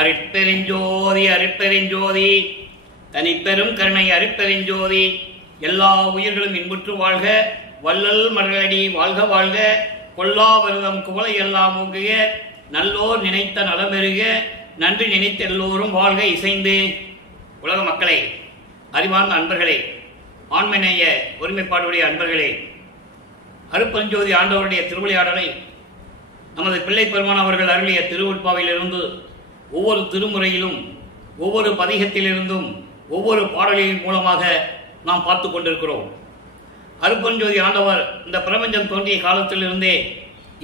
அருட்பெருஞ்சோதி அருட்பெருஞ்சோதி தனிப்பெரும் கருணை அருட்பெருஞ்சோதி. எல்லா உயிர்களும் இன்புற்று வாழ்க, வள்ளல் மலரடி வாழ்க வாழ்க, கொல்லா வருதம் குவளை எல்லாம் ஊங்குக, நல்லோர் நினைத்த நலமெருக, நன்றி நினைத்த எல்லோரும் வாழ்க இசைந்து. உலக மக்களே, அறிவார்ந்த அன்பர்களே, ஆண்மநேய ஒருமைப்பாடுடைய அன்பர்களே, அருட்பெருஞ்சோதி ஆண்டவருடைய திருவிளையாடலை நமது பிள்ளை பெருமான் அவர்கள் அருளிய திருவுட்பாவிலிருந்து ஒவ்வொரு திருமுறையிலும் ஒவ்வொரு பதிகத்திலிருந்தும் ஒவ்வொரு பாடலின் மூலமாக நாம் பார்த்து கொண்டிருக்கிறோம். அருட்பெருஞ்சோதி ஆண்டவர் இந்த பிரபஞ்சம் தோன்றிய காலத்திலிருந்தே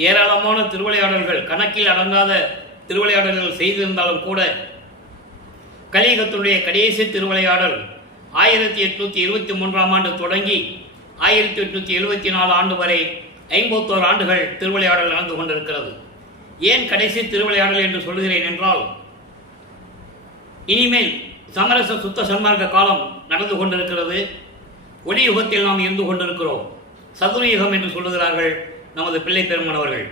ஏராளமான திருவிளையாடல்கள், கணக்கில் அடங்காத திருவிளையாடல்கள் செய்திருந்தாலும் கூட கலியுகத்துடைய கடைசி திருவிளையாடல் 1823 ஆண்டு தொடங்கி 1874 ஆண்டு வரை 51 ஆண்டுகள் திருவிளையாடல் நடந்து கொண்டிருக்கிறது. ஏன் கடைசி திருவிளையாடல் என்று சொல்கிறேன் என்றால், இனிமேல் சமரச சுத்த சன்மார்க்க காலம் நடந்து கொண்டிருக்கிறது. ஒளியுகத்தில் நாம் இருந்து கொண்டிருக்கிறோம். சதுரயுகம் என்று சொல்லுகிறார்கள் நமது பிள்ளை பெருமானவர்கள்.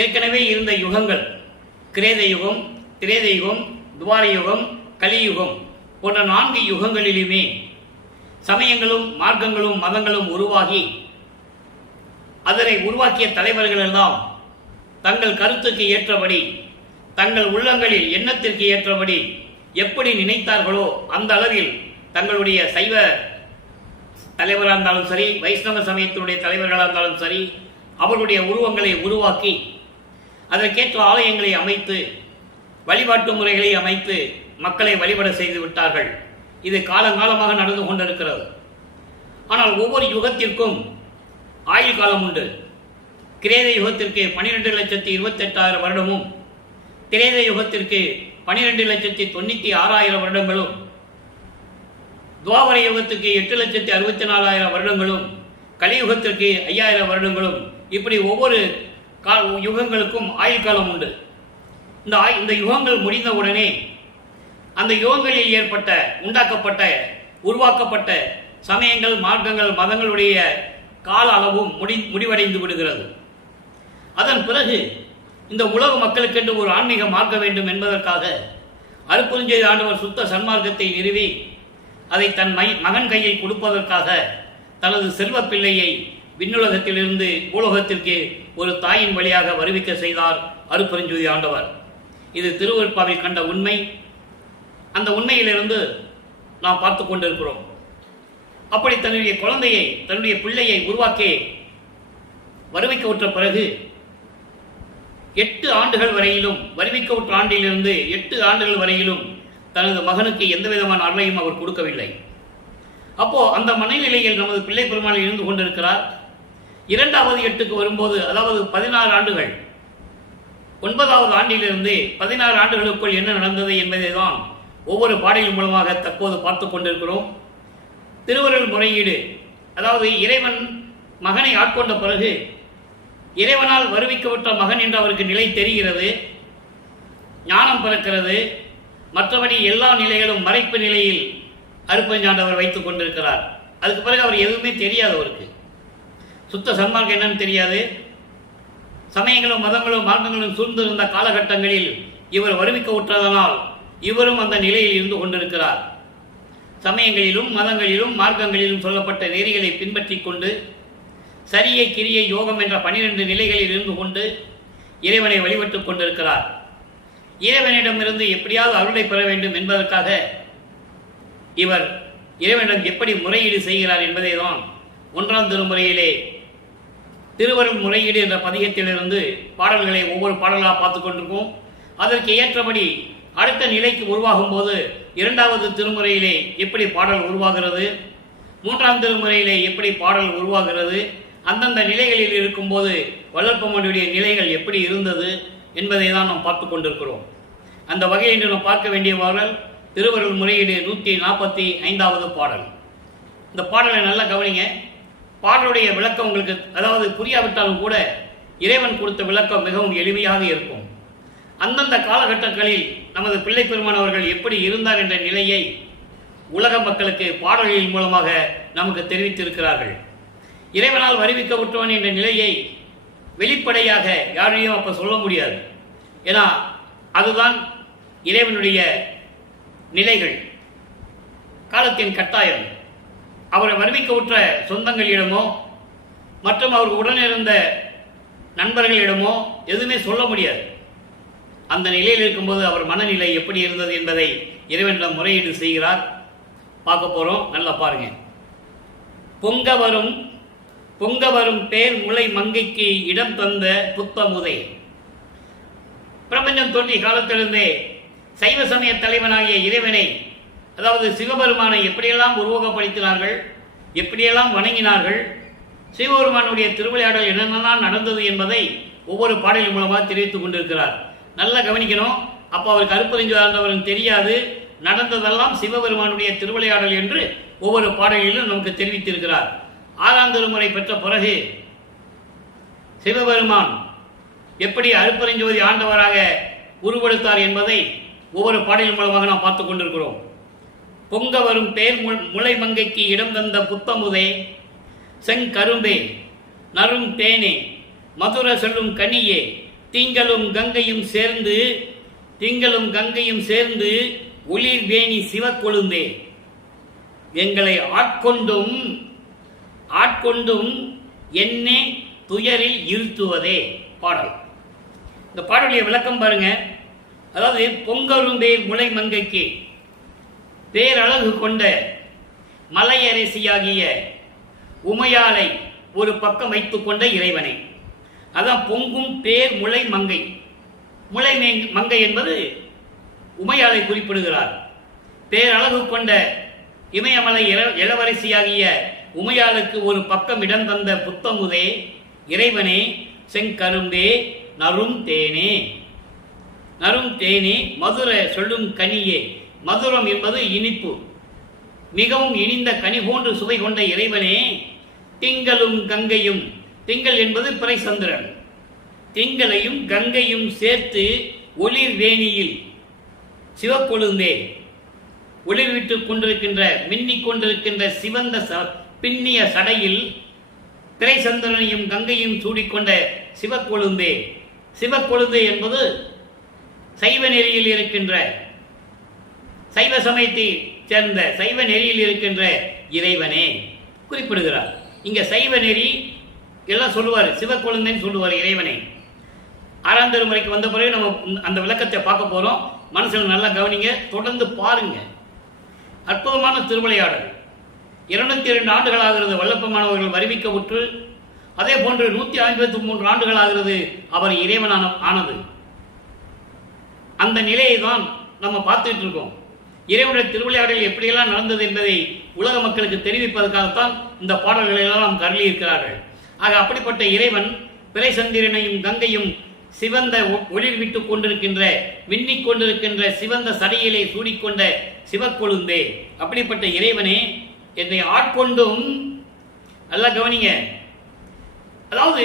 ஏற்கனவே இருந்த யுகங்கள் கிரேத யுகம், திரேத யுகம், துவார யுகம், கலியுகம் போன்ற 4 யுகங்களிலுமே சமயங்களும் மார்க்கங்களும் மதங்களும் உருவாகி அதனை உருவாக்கிய தலைவர்கள் எல்லாம் தங்கள் கருத்துக்கு ஏற்றபடி, தங்கள் உள்ளங்களில் எண்ணத்திற்கு ஏற்றபடி எப்படி நினைத்தார்களோ அந்த அளவில் தங்களுடைய சைவ தலைவராக இருந்தாலும் சரி, வைஷ்ணவ சமயத்தினுடைய தலைவர்களாக இருந்தாலும் சரி, அவர்களுடைய உருவங்களை உருவாக்கி அதற்கேற்ற ஆலயங்களை அமைத்து வழிபாட்டு முறைகளை அமைத்து மக்களை வழிபட செய்து விட்டார்கள். இது காலங்காலமாக நடந்து கொண்டிருக்கிறது. ஆனால் ஒவ்வொரு யுகத்திற்கும் ஆயுள் காலம் உண்டு. கிரேத யுகத்திற்கு 12,28,000 வருடமும், திரேத யுகத்திற்கு 12,96,000 வருடங்களும், துவாபர யுகத்துக்கு 8,64,000 வருடங்களும், கலியுகத்திற்கு 5,000 வருடங்களும், இப்படி ஒவ்வொரு யுகங்களுக்கும் ஆயுள் காலம் உண்டு. இந்த யுகங்கள் முடிந்தவுடனே அந்த யுகங்களில் ஏற்பட்ட, உண்டாக்கப்பட்ட, உருவாக்கப்பட்ட சமயங்கள், மார்க்கங்கள், மதங்களுடைய கால அளவும் முடிவடைந்து விடுகிறது. அதன் பிறகு இந்த உலக மக்களுக்கென்று ஒரு ஆன்மீக மார்க்க வேண்டும் என்பதற்காக அருட்பெருஞ்சோதி ஆண்டவர் சுத்த சன்மார்க்கத்தை நிறுவி அதை தன் மகன் கையில் கொடுப்பதற்காக தனது செல்வ பிள்ளையை விண்ணுலகத்திலிருந்து பூலோகத்திற்கு ஒரு தாயின் வழியாக வருவிக்க செய்தார் அருட்பெருஞ்சோதி ஆண்டவர். இது திருவருட்பாவில் கண்ட உண்மை. அந்த உண்மையிலிருந்து நாம் பார்த்து கொண்டிருக்கிறோம். அப்படி தன்னுடைய குழந்தையை, தன்னுடைய பிள்ளையை உருவாக்கி வருவிக்க உற்ற பிறகு 8 ஆண்டுகள் வரையிலும், வருவிக்க உற்ற ஆண்டிலிருந்து 8 ஆண்டுகள் வரையிலும் தனது மகனுக்கு எந்த விதமான அருளையும் அவர் கொடுக்கவில்லை. அப்போ அந்த மனநிலையில் நமது பிள்ளை பெருமாள் இருந்து கொண்டிருக்கிறார். 2வது 8க்கு வரும்போது, அதாவது 16 ஆண்டுகள், 9வது ஆண்டிலிருந்து 16 ஆண்டுகளுக்குள் என்ன நடந்தது என்பதை தான் ஒவ்வொரு பாடலின் மூலமாக தற்போது பார்த்து கொண்டிருக்கிறோம். திருவருள் முறையீடு, அதாவது இறைவன் மகனை ஆட்கொண்ட பிறகு இறைவனால் வருவிக்கப்பட்ட மகன் என்று அவருக்கு நிலை தெரிகிறது, ஞானம் பிறக்கிறது. மற்றபடி எல்லா நிலைகளும் மறைப்பு நிலையில் அருட்பெருஞ்சாண்டவர் வைத்துக் கொண்டிருக்கிறார். அதுக்கு பிறகு அவர் எதுவுமே தெரியாது. அவருக்கு சுத்த சன்மார்க்கம் என்னன்னு தெரியாது. சமயங்களும் மதங்களும் மார்க்கங்களும் சூழ்ந்திருந்த காலகட்டங்களில் இவர் வருவிக்க உற்றதனால் இவரும் அந்த நிலையில் இருந்து கொண்டிருக்கிறார். சமயங்களிலும் மதங்களிலும் மார்க்கங்களிலும் சொல்லப்பட்ட நெறிகளை பின்பற்றி கொண்டு சரியை, கிரியை, யோகம் என்ற 12 நிலைகளில் இருந்து கொண்டு இறைவனை வழிபட்டுக் கொண்டிருக்கிறார். இறைவனிடமிருந்து எப்படியாவது அருளை பெற வேண்டும் என்பதற்காக இவர் இறைவனிடம் எப்படி முறையீடு செய்கிறார் என்பதை தான் 1ஆம் திருமுறையிலே திருவருள் முறையீடு என்ற பதிகத்திலிருந்து பாடல்களை ஒவ்வொரு பாடலாக பார்த்து கொண்டிருக்கோம். அதற்கு ஏற்றபடி அடுத்த நிலைக்கு உருவாகும் போது 2வது திருமுறையிலே எப்படி பாடல் உருவாகிறது, 3ஆம் திருமுறையிலே எப்படி பாடல் உருவாகிறது, அந்தந்த நிலைகளில் இருக்கும்போது வள்ளற்பெருமானுடைய நிலைகள் எப்படி இருந்தது என்பதை தான் நாம் பார்த்து கொண்டிருக்கிறோம். அந்த வகையில் இன்று நாம் பார்க்க வேண்டிய பாடல் திருவருள் முறையீடு 145வது பாடல். இந்த பாடலை நல்லா கவனிங்க. பாடலுடைய விளக்கம் உங்களுக்கு, அதாவது புரியாவிட்டாலும் கூட இறைவன் கொடுத்த விளக்கம் மிகவும் எளிமையாக இருக்கும். அந்தந்த காலகட்டங்களில் நமது பிள்ளை பெருமான் அவர்கள் எப்படி இருந்தார் என்ற நிலையை உலக மக்களுக்கு பாடல்களின் மூலமாக நமக்கு தெரிவித்திருக்கிறார்கள். இறைவனால் வருவிக்க விட்டவன் என்ற நிலையை வெளிப்படையாக யாரையும் அப்ப சொல்ல முடியாது. ஏன்னா அதுதான் இறைவனுடைய நிலைகள், காலத்தின் கட்டாயம், அவரை வருவிக்க உற்ற சொந்தங்களிடமோ மற்றும் அவருக்கு உடனிருந்த நண்பர்களிடமோ எதுவுமே சொல்ல முடியாது. அந்த நிலையில் இருக்கும்போது அவர் மனநிலை எப்படி இருந்தது என்பதை இறைவனிடம் முறையீடு செய்கிறார். பார்க்க போறோம், நல்லா பாருங்க. பொங்க வரும் பேர் முளை மங்கைக்கு இடம் தந்த புத்தமுதை. பிரபஞ்சம் தோன்றிய காலத்திலிருந்தே சைவ சமய தலைவனாகிய இறைவனை, அதாவது சிவபெருமானை எப்படியெல்லாம் உருவகப்படுத்தினார்கள், எப்படியெல்லாம் வணங்கினார்கள், சிவபெருமானுடைய திருவிளையாடல் என்னென்னலாம் நடந்தது என்பதை ஒவ்வொரு பாடலின் மூலமாக தெரிவித்துக் கொண்டிருக்கிறார். நல்லா கவனிக்கணும். அப்போ அவருக்கு அருப்பறிஞ்சார்ந்தவரும் தெரியாது, நடந்ததெல்லாம் சிவபெருமானுடைய திருவிளையாடல் என்று ஒவ்வொரு பாடலிலும் நமக்கு தெரிவித்திருக்கிறார். 6ஆம் திருமுறை பெற்ற பிறகு சிவபெருமான் எப்படி அருப்பறிஞ்சோதி ஆண்டவராக உருவெடுத்தார் என்பதை ஒவ்வொரு பாடலின் மூலமாக நாம் பார்த்துக் கொண்டிருக்கிறோம். பொங்க வரும் பேர் முளை மங்கைக்கு இடம் தந்த புத்தமுதே, செங்கரும்பே, நரும் தேனே, மதுர சொல்லும் கனியே, திங்களும் கங்கையும் சேர்ந்து ஒளிர் வேணி சிவக்கொழுந்தே, எங்களை ஆட்கொண்டும் என்னே துயரில் இருத்துவதே. பாடல். இந்த பாடலுடைய விளக்கம் பாருங்க. அதாவது பொங்கரும்பே முளை மங்கைக்கு, பேரழகு கொண்ட மலையரசியாகிய உமையாளை ஒரு பக்கம் வைத்துக் கொண்ட இறைவனை, அதான் பொங்கும் பேர் முளை மங்கை. முளை மங்கை என்பது உமையாளை குறிப்பிடுகிறார். பேரழகு கொண்ட இமயமலை இளவரசியாகிய உமையாளுக்கு ஒரு பக்கம் இடம் தந்த புத்தமுதே, இறைவனே, செங்கரும்பே, நரும் தேனே, மதுர சொல்லும் கனியே. மதுரம் என்பது இனிப்பு, மிகவும் இனிந்த கனி போன்று சுவை கொண்ட இறைவனே, திங்களும் கங்கையும், திங்கள் என்பது பிறை சந்திரன், திங்களையும் கங்கையும் சேர்த்து ஒளிர் வேணியில் சிவக்கொழுந்தே, ஒளிர்விட்டுக் கொண்டிருக்கின்ற மின்னிக் கொண்டிருக்கின்ற சிவந்த பின்னிய சடையில் பிறை சந்திரனையும் கங்கையும் சூடிக்கொண்ட சிவக்கொழுந்தே. சிவக்கொழுந்தே என்பது சைவ நெறியில் இருக்கின்ற, சைவ சமயத்தை சேர்ந்த சைவ நெறியில் இருக்கின்ற இறைவனே குறிப்பிடுகிறார். இங்க சைவ நெறி எல்லாம் சொல்லுவார், சிவக்கொழுந்தேன்னு சொல்லுவார் இறைவனை. 6ஆம் திருமுறைக்கு வந்த பிறகு நம்ம அந்த விளக்கத்தை பார்க்க போறோம். மனசுல நல்லா கவனிங்க, தொடர்ந்து பாருங்க. அற்புதமான திருவிளையாடல். 202 ஆண்டுகள் ஆகிறது வல்லப்பமானவர்கள் வருவிக்க உற்று. அதே போன்று 153 ஆண்டுகள் ஆகிறது அவர் இறைவனான ஆனது. அந்த நிலையை தான் நம்ம பார்த்துட்டு இருக்கோம். இறைவனுடைய திருவிளையாடல் எப்படியெல்லாம் நடந்தது என்பதை உலக மக்களுக்கு தெரிவிப்பதற்காகத்தான் இந்த பாடல்களை எல்லாம் நாம் கருளி இருக்கிறார்கள். ஆக அப்படிப்பட்ட இறைவன் பிறை சந்திரனையும் கங்கையும் சிவந்த ஒளிர் விட்டுக் கொண்டிருக்கின்ற, மின்னிக் கொண்டிருக்கின்ற சிவந்த சடையிலே சூடிக்கொண்ட சிவக்கொழுந்தே, அப்படிப்பட்ட இறைவனே, என்னை ஆட்கொண்டும், நல்லா கவனிங்க, அதாவது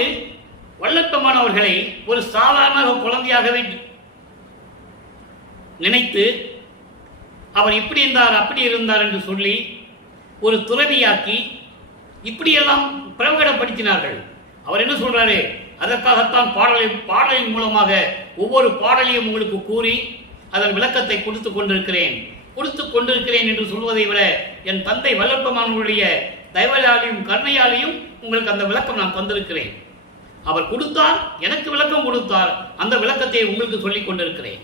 வல்லப்பமானவர்களை ஒரு சாதாரண குழந்தையாகவே நினைத்து அவர் இப்படி இருந்தார் அப்படி இருந்தார் என்று சொல்லி ஒரு துறவியாக்கி இப்படியெல்லாம் பிரகடப்படுத்தினார்கள். அவர் என்ன சொல்றாரு? அதற்காகத்தான் பாடலின் மூலமாக ஒவ்வொரு பாடலையும் உங்களுக்கு கூறி அதன் விளக்கத்தை கொடுத்துக் கொண்டிருக்கிறேன் என்று சொல்வதை விட என் தந்தை வல்லப்பமானவருடைய தயவாலையும் கருணையாலையும் உங்களுக்கு அந்த விளக்கம் நான் தந்திருக்கிறேன். அவர் கொடுத்தார், எனக்கு விளக்கம் கொடுத்தார், அந்த விளக்கத்தை உங்களுக்கு சொல்லிக் கொண்டிருக்கிறேன்.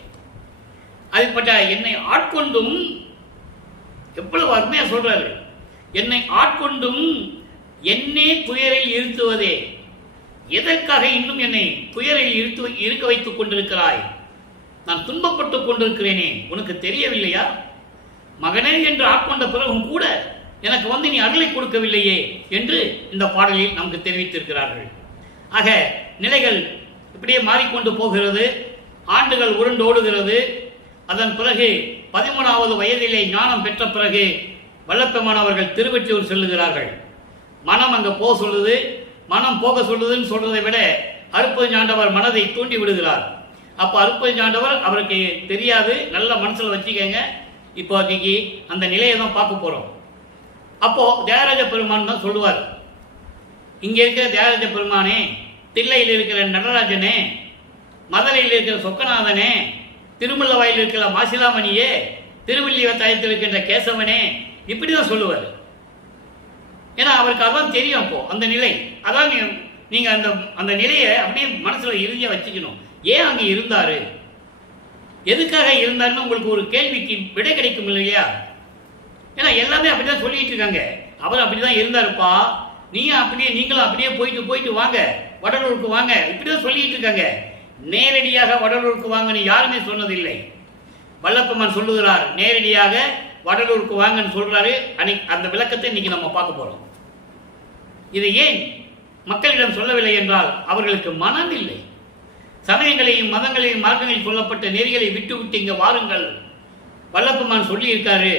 அதுபட்ட என்னை ஆட்கொண்டும், எவ்வளவு அருமையா சொல்றாரு, என்னை ஆட்கொண்டும் என்னே துயரில் இருத்துவதே. எதற்காக இன்னும் என்னை துயரில் இருக்க வைத்துக் கொண்டிருக்கிறாய்? நான் துன்பப்பட்டுக் கொண்டிருக்கிறேனே, உனக்கு தெரியவில்லையா? மகனே என்று ஆட்கொண்ட பிறகும் கூட எனக்கு வந்து நீ அருளை கொடுக்கவில்லையே என்று இந்த பாடலில் நமக்கு தெரிவித்திருக்கிறார்கள். ஆக நிலைகள் இப்படியே மாறிக்கொண்டு போகிறது. ஆண்டுகள் உருண்டோடுகிறது. அதன் பிறகு 13வது வயதிலே ஞானம் பெற்ற பிறகு வல்லப்பமானவர்கள் திருவெற்றியூர் செல்லுகிறார்கள். மனம் அங்க போக சொல்லுது. மனம் போக சொல்லுதுன்னு சொல்றதை விட அருட்பெருஞ்சாண்டவர் மனதை தூண்டி விடுகிறார். அப்ப அருட்பெருஞ்சாண்டவர் அவருக்கு தெரியாது, நல்ல மனசுல வச்சுக்கங்க. இப்போதைக்கு அந்த நிலையை தான் பார்க்க போறோம். அப்போ தியாகராஜ பெருமான் தான் சொல்லுவார், இங்க இருக்கிற தியாகராஜ பெருமானே, தில்லையில் இருக்கிற நடராஜனே, மதுரையில் இருக்கிற சொக்கநாதனே, திருமல்ல வாயில் இருக்கிற மாசிலாமணியே, திருவள்ளிவத்தாயத்தில் இருக்கின்ற கேசவனே, இப்படிதான் சொல்லுவார். ஏன்னா அவருக்கு அதான் தெரியும். அப்போ அந்த நிலை அதான் நீங்க அந்த அந்த நிலையை அப்படியே மனசுல இறுதியா வச்சுக்கணும். ஏன் அங்கே இருந்தாரு, எதுக்காக இருந்தாருன்னு உங்களுக்கு ஒரு கேள்விக்கு விடை கிடைக்கும் இல்லையா? ஏன்னா எல்லாமே அப்படிதான் சொல்லிட்டு இருக்காங்க. அவர் அப்படிதான் இருந்தாருப்பா, நீங்களும் அப்படியே போயிட்டு வாங்க, வடலூருக்கு வாங்க, இப்படிதான் சொல்லிட்டு இருக்காங்க. நேரடியாக வடலூருக்கு வாங்கன்னு யாருமே சொன்னதில்லை. வல்லப்பெருமான் சொல்லுகிறார், நேரடியாக வடலூருக்கு வாங்கன்னு சொல்றாரு. அந்த விளக்கத்தை இன்னைக்கு நம்ம பார்க்க போறோம். இதை ஏன் மக்களிடம் சொல்லவில்லை என்றால் அவர்களுக்கு மனம் இல்லை. சமயங்களையும் மதங்களையும் மார்க்கங்களில் சொல்லப்பட்ட நெறிகளை விட்டு விட்டு இங்க வாருங்கள், வல்லப்பெருமான் சொல்லி இருக்காரு,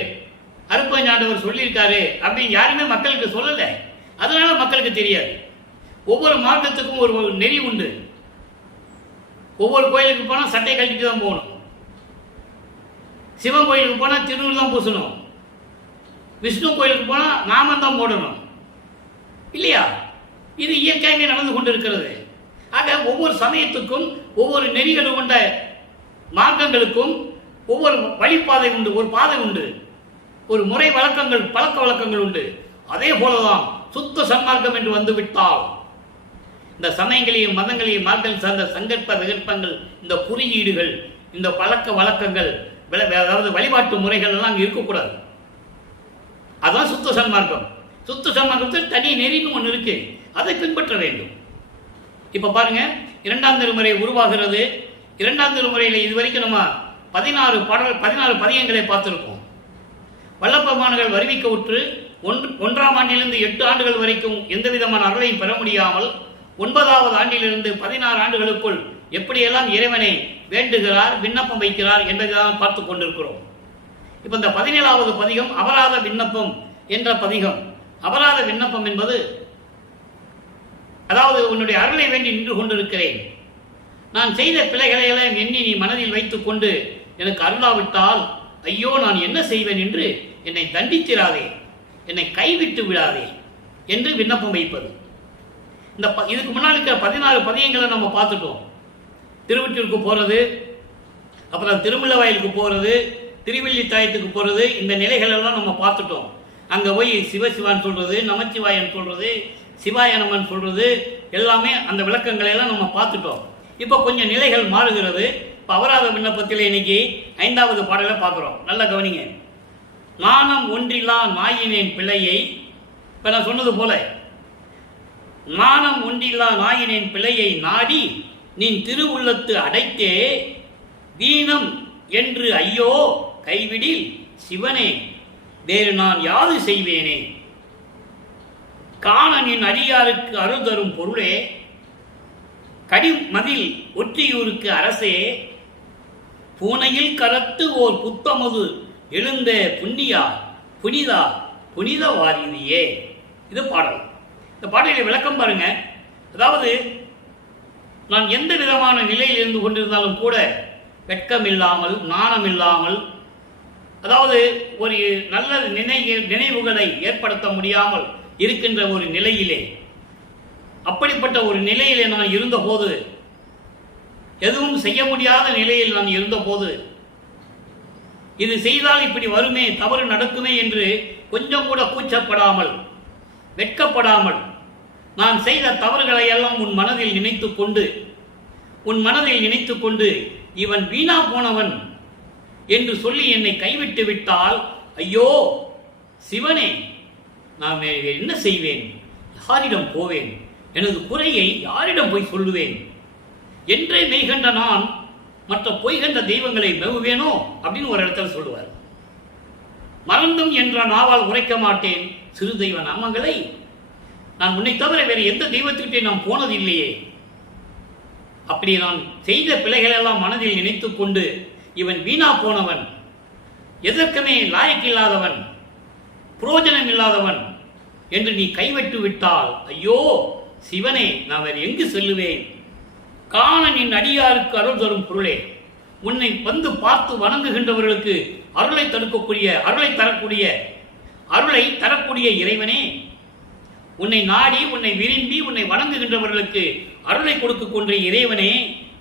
அருப்பஞ்சாண்டவர் சொல்லியிருக்காரு அப்படின்னு யாருமே மக்களுக்கு சொல்லலை. அதனால மக்களுக்கு தெரியாது. ஒவ்வொரு மார்க்கத்துக்கும் ஒரு நெறி உண்டு. ஒவ்வொரு கோயிலுக்கு போனால் சட்டை கட்டிட்டு தான் போகணும். சிவன் கோயிலுக்கு போனால் திருநூறு தான் பூசணும். விஷ்ணு கோயிலுக்கு போனால் நாமம் தான் போடணும் இல்லையா? இது இயற்கையாக நடந்து கொண்டிருக்கிறது. ஆக ஒவ்வொரு சமயத்துக்கும் ஒவ்வொரு நெறிகள் கொண்ட மார்க்கங்களுக்கும் ஒவ்வொரு வழிபாதை உண்டு, ஒரு பாதை உண்டு, ஒரு முறை வழக்கங்கள், பழக்க வழக்கங்கள் உண்டு. அதே போலதான் சுத்த சன்மார்க்கம் என்று வந்துவிட்டால் இந்த சமயங்களையும் மதங்களையும் மார்க்கம் சார்ந்த சங்கற்ப விகற்பங்கள், இந்த குறியீடுகள், இந்த பழக்க வழக்கங்கள், அதாவது வழிபாட்டு முறைகள் எல்லாம் இருக்கக்கூடாது. அதான் சுத்த சன்மார்க்கம். சுத்த சன்மார்க்கத்தில் தனி நெறின்னு ஒன்று இருக்கு, அதை பின்பற்ற வேண்டும். இப்ப பாருங்க, 2ஆம் திருமுறை உருவாகிறது. 2ஆம் திருமுறையில் இதுவரைக்கும் நம்ம 14 பதியங்களை பார்த்திருக்கோம். வல்லப்பெருமான்கள் வருவிக்க உற்று 1ஆம் ஆண்டிலிருந்து 8 ஆண்டுகள் வரைக்கும் எந்த விதமான அருளையும் பெற முடியாமல் 9வது ஆண்டிலிருந்து 16 ஆண்டுகளுக்குள் எப்படியெல்லாம் இறைவனை வேண்டுகிறார், விண்ணப்பம் வைக்கிறார் என்பதைதான் பார்த்து கொண்டிருக்கிறோம். இப்ப இந்த 17வது பதிகம் அபராத விண்ணப்பம் என்ற பதிகம். அபராத விண்ணப்பம் என்பது, அதாவது உன்னுடைய அருளை வேண்டி நின்று கொண்டிருக்கிறேன், நான் செய்த பிழைகளை எல்லாம் எண்ணி நீ மனதில் வைத்துக் கொண்டு எனக்கு அருளாவிட்டால் ஐயோ நான் என்ன செய்வேன் என்று என்னை தண்டித்திராதே, என்னை கைவிட்டு விடாதே என்று விண்ணப்பம் வைப்பது. இதுக்கு முன்னால் இருக்கிற 14 பதியங்களை நம்ம பார்த்துட்டோம். திருவொற்றியூருக்கு போறது, அப்புறம் திருமல்ல வாயிலுக்கு போறது, திருவள்ளித்தாயத்துக்கு போறது, இந்த நிலைகள் எல்லாம் நம்ம பார்த்துட்டோம். அங்க போய் சிவசிவான் சொல்றது, நமச்சிவாயன் சொல்றது, சிவாயனமன் சொல்றது, எல்லாமே அந்த விளக்கங்களை எல்லாம் நம்ம பார்த்துட்டோம். இப்ப கொஞ்சம் நிலைகள் மாறுகிறது. இப்ப அபராத விண்ணப்பத்தில் இன்னைக்கு 5வது பாடலை பார்க்கிறோம். நல்லா கவனிங்க. நாணம் ஒன்றில்லா நாயினேன் பிழையை, இப்ப நான் சொன்னது போல நாணம் ஒன்றில்லா நாயினேன் பிழையை நாடி நின் திருவுள்ளத்து அடைத்தே வீணம் என்று ஐயோ கைவிடில் சிவனே வேறு நான் யாது செய்வேனே. காண நின் அடியாருக்கு அருள் தரும் பொருளே, கடிமதில் ஒற்றியூருக்கு அரசே, பூனையில் கரத்து ஓர் புத்தமது எழுந்த புண்ணியா புனிதா புனித வாரிதியே. இது பாடல். இந்த பாடலில் விளக்கம் பாருங்க. அதாவது நான் எந்த விதமான நிலையில் இருந்து கொண்டிருந்தாலும் கூட வெட்கம் இல்லாமல், நாணம் இல்லாமல், அதாவது ஒரு நல்ல நினைவுகளை ஏற்படுத்த முடியாமல் இருக்கின்ற ஒரு நிலையிலே, அப்படிப்பட்ட ஒரு நிலையிலே நான் இருந்தபோது, எதுவும் செய்ய முடியாத நிலையில் நான் இருந்தபோது, இது செய்தால் இப்படி வருமே, தவறு நடக்குமே என்று கொஞ்சம் கூட கூச்சப்படாமல், வெட்கப்படாமல், நான் செய்த தவறுகளை எல்லாம் உன் மனதில் நினைத்து கொண்டு இவன் வீணா போனவன் என்று சொல்லி என்னை கைவிட்டு விட்டால் ஐயோ சிவனே நான் என்ன செய்வேன், யாரிடம் போவேன், எனது குறையை யாரிடம் போய் சொல்லுவேன், என்றே மெய்கண்ட நான் மற்ற பொய்கண்ட தெய்வங்களை மெவுவேனோ அப்படின்னு ஒரு இடத்துல சொல்லுவார். மறந்தும் என்ற நாவால் உரைக்க மாட்டேன் சிறு தெய்வ நாமங்களை, நான் உன்னை தவிர வேறு எந்த தெய்வத்திற்கே நான் போனதில்லையே. அப்படி நான் செய்த பிழைகளெல்லாம் மனதில் நினைத்துக் கொண்டு இவன் வீணா போனவன், எதற்குமே லாயக்கில்லாதவன், புரோஜனம் இல்லாதவன் என்று நீ கைவிட்டு விட்டால் ஐயோ சிவனே நான் வேறு எங்கு செல்லுவேன். காண நின் அடியாருக்கு அருள் தரும் பொருளே, உன்னை வந்து பார்த்து வணங்குகின்றவர்களுக்கு அருளை தரக்கூடிய இறைவனே, உன்னை நாடி உன்னை விரும்பி உன்னை வணங்குகின்றவர்களுக்கு அருளை கொடுக்க கொன்ற இறைவனே,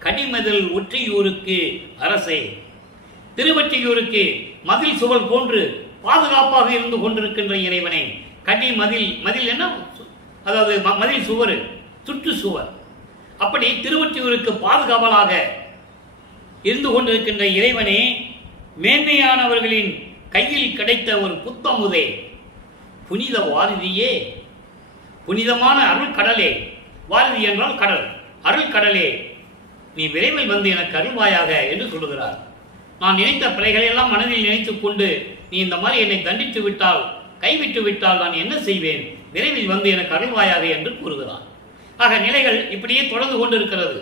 கடிமதில் ஒற்றியூருக்கு அரசே, திருவொற்றியூருக்கு மதில் சுவர் போன்று பாதுகாப்பாக இருந்து கொண்டிருக்கின்ற இறைவனை, கடி மதில், மதில் என்ன, அதாவது மதில் சுவர், சுற்று சுவர், அப்படி திருவொற்றியூருக்கு பாதுகாவலாக இருந்து கொண்டிருக்கின்ற இறைவனே, மேன்மையானவர்களின் கையில் கிடைத்த ஒரு புத்தமுதே, புனித வாரிதியே, புனிதமான அருள் கடலே, வாரிதி என்றால் கடல், அருள் கடலே, நீ விரைவில் வந்து எனக்கு அருள்வாயாக என்று சொல்லுகிறார். நான் நினைத்த பிழைகளை எல்லாம் மனதில் நினைத்துக் கொண்டு நீ இந்த மாதிரி என்னை தண்டித்து விட்டால், கைவிட்டு விட்டால் நான் என்ன செய்வேன், விரைவில் வந்து எனக்கு அருள்வாயாக என்று கூறுகிறார். ஆக நிலைகள் இப்படியே தொடர்ந்து கொண்டிருக்கிறது.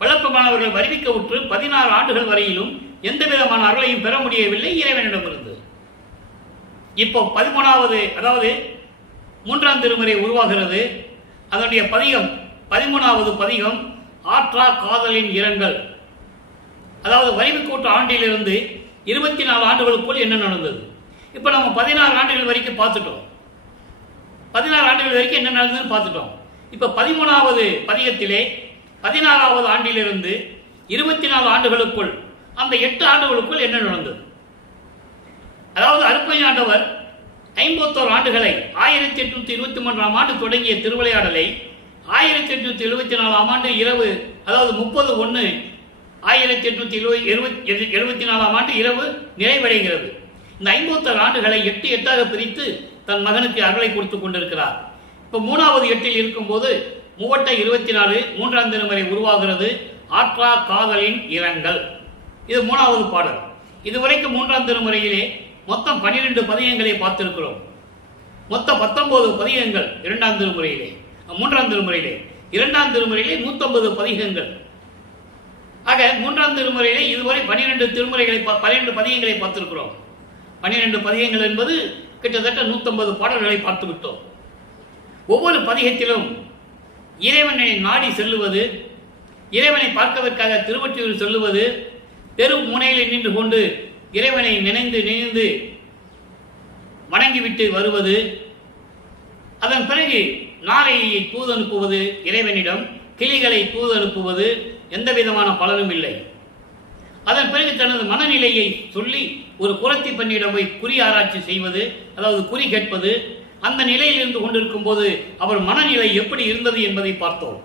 வழக்கமானவர்கள் வருவிக்க உற்று 16 ஆண்டுகள் வரையிலும் எந்த விதமான அருளையும் பெற முடியவில்லை இறைவனிடமிருந்து. இப்போ 13வது, அதாவது 3ஆம் திருமுறை உருவாகிறது. அதனுடைய பதிகம் 13வது பதிகம் ஆற்றா காதலின் இரங்கல். அதாவது வரிவுக்கூட்டு ஆண்டிலிருந்து 24 ஆண்டுகளுக்குள் என்ன நடந்தது. இப்போ நம்ம 16 ஆண்டுகள் வரைக்கும் பார்த்துட்டோம். 16 ஆண்டுகள் வரைக்கும் என்ன நடந்ததுன்னு பார்த்துட்டோம். இப்போ 13வது பதிகத்திலே 16வது ஆண்டிலிருந்து 24 ஆண்டுகளுக்குள், அந்த 8 ஆண்டுகளுக்குள் என்ன நடந்தது. அதாவது அருட்பணியாண்டவர் 51 ஆண்டுகளை 1823ஆம் ஆண்டு தொடங்கிய திருவிளையாடலை 1874ஆம் ஆண்டு இரவு, அதாவது 30/1/1874ஆம் ஆண்டு இரவு நிறைவடைகிறது. இந்த 51 ஆண்டுகளை 8 8ஆக பிரித்து தன் மகனுக்கு அருளை கொடுத்துக் கொண்டிருக்கிறார். இப்போ 3வது 8இல் இருக்கும்போது 3/24 3ஆம் திருமுறை உருவாகிறது. ஆற்றா காதலின் இரங்கல், இது 3வது பாடல். இதுவரைக்கும் 3ஆம் திருமுறையிலே மொத்தம் 12 பதிகங்களை பார்த்திருக்கிறோம். மொத்தம் 19 பதிகங்கள் 2ஆம் திருமுறையிலே, 3ஆம் திருமுறையிலே, 2ஆம் திருமுறையிலே 150 பதிகங்கள். ஆக 3ஆம் திருமுறையிலே இதுவரை 12 திருமுறைகளை 12 பதிகங்களை பார்த்திருக்கிறோம். 12 பதிகங்கள் என்பது கிட்டத்தட்ட 150 பாடல்களை பார்த்து விட்டோம். ஒவ்வொரு பதிகத்திலும் இறைவனை நாடி செல்லுவது, இறைவனை பார்ப்பதற்காக திருவொற்றியூர் செல்லுவது, தெரு முனையில் நின்று கொண்டு இறைவனை நினைந்து நினைந்து வணங்கிவிட்டு வருவது, அதன் பிறகு நாரையை தூது அனுப்புவது, இறைவனிடம் கிளிகளை தூது அனுப்புவது, எந்த விதமான பலனும் இல்லை. அதன் பிறகு தனது மனநிலையை சொல்லி ஒரு குரத்தி பெண்ணிடம் போய் குறி ஆராய்ச்சி செய்வது, அதாவது குறி கேட்பது. அந்த நிலையில் இருந்து கொண்டிருக்கும் போது அவர் மனநிலை எப்படி இருந்தது என்பதை பார்த்தோம்.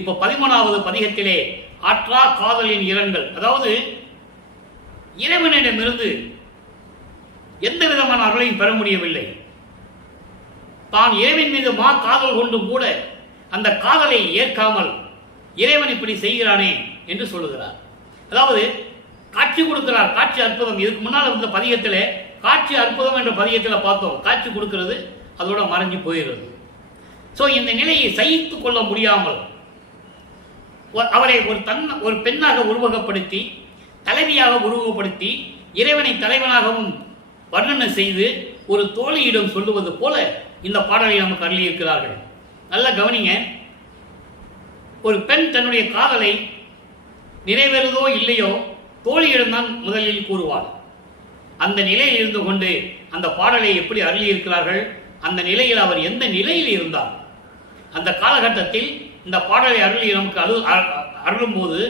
இப்போ 13வது பதிகத்திலே ஆற்றா காதலின் இரங்கல், அதாவது இறைவனிடமிருந்து எந்த விதமான அருளையும் பெற முடியவில்லை. தான் இறைவன் மீது காதல் கொண்டும் கூட அந்த காதலை ஏற்காமல் இறைவன் இப்படி செய்கிறானே என்று சொல்லுகிறார். அதாவது காட்சி கொடுக்கிறார், காட்சி அற்புதம். இதுக்கு முன்னால் இருந்த பதிகத்தில் காட்சி அற்புதம் என்ற பதிகத்தில் பார்த்தோம். காட்சி கொடுக்கிறது, அதோட மறைஞ்சு போயிடுறது. ஸோ இந்த நிலையை சகித்து கொள்ள முடியாமல் அவரை ஒரு பெண்ணாக உருவகப்படுத்தி, தலைவியாக உருவகப்படுத்தி, இறைவனை தலைவனாகவும் வர்ணனை செய்து ஒரு தோழியிடம் சொல்லுவது போல இந்த பாடலை நமக்கு அருளியிருக்கிறார்கள். நல்ல கவனிங்க. ஒரு பெண் தன்னுடைய காதலை நிறைவேறுதோ இல்லையோ தோழியிடம்தான் முதலில் கூறுவாள். அந்த நிலையில் இருந்து கொண்டு அந்த பாடலை எப்படி அருளியிருக்கிறார்கள், அந்த நிலையில் அவர் எந்த நிலையில் இருந்தார், அந்த காலகட்டத்தில் இந்த பாடலை அருளி நமக்கு அருளும் போது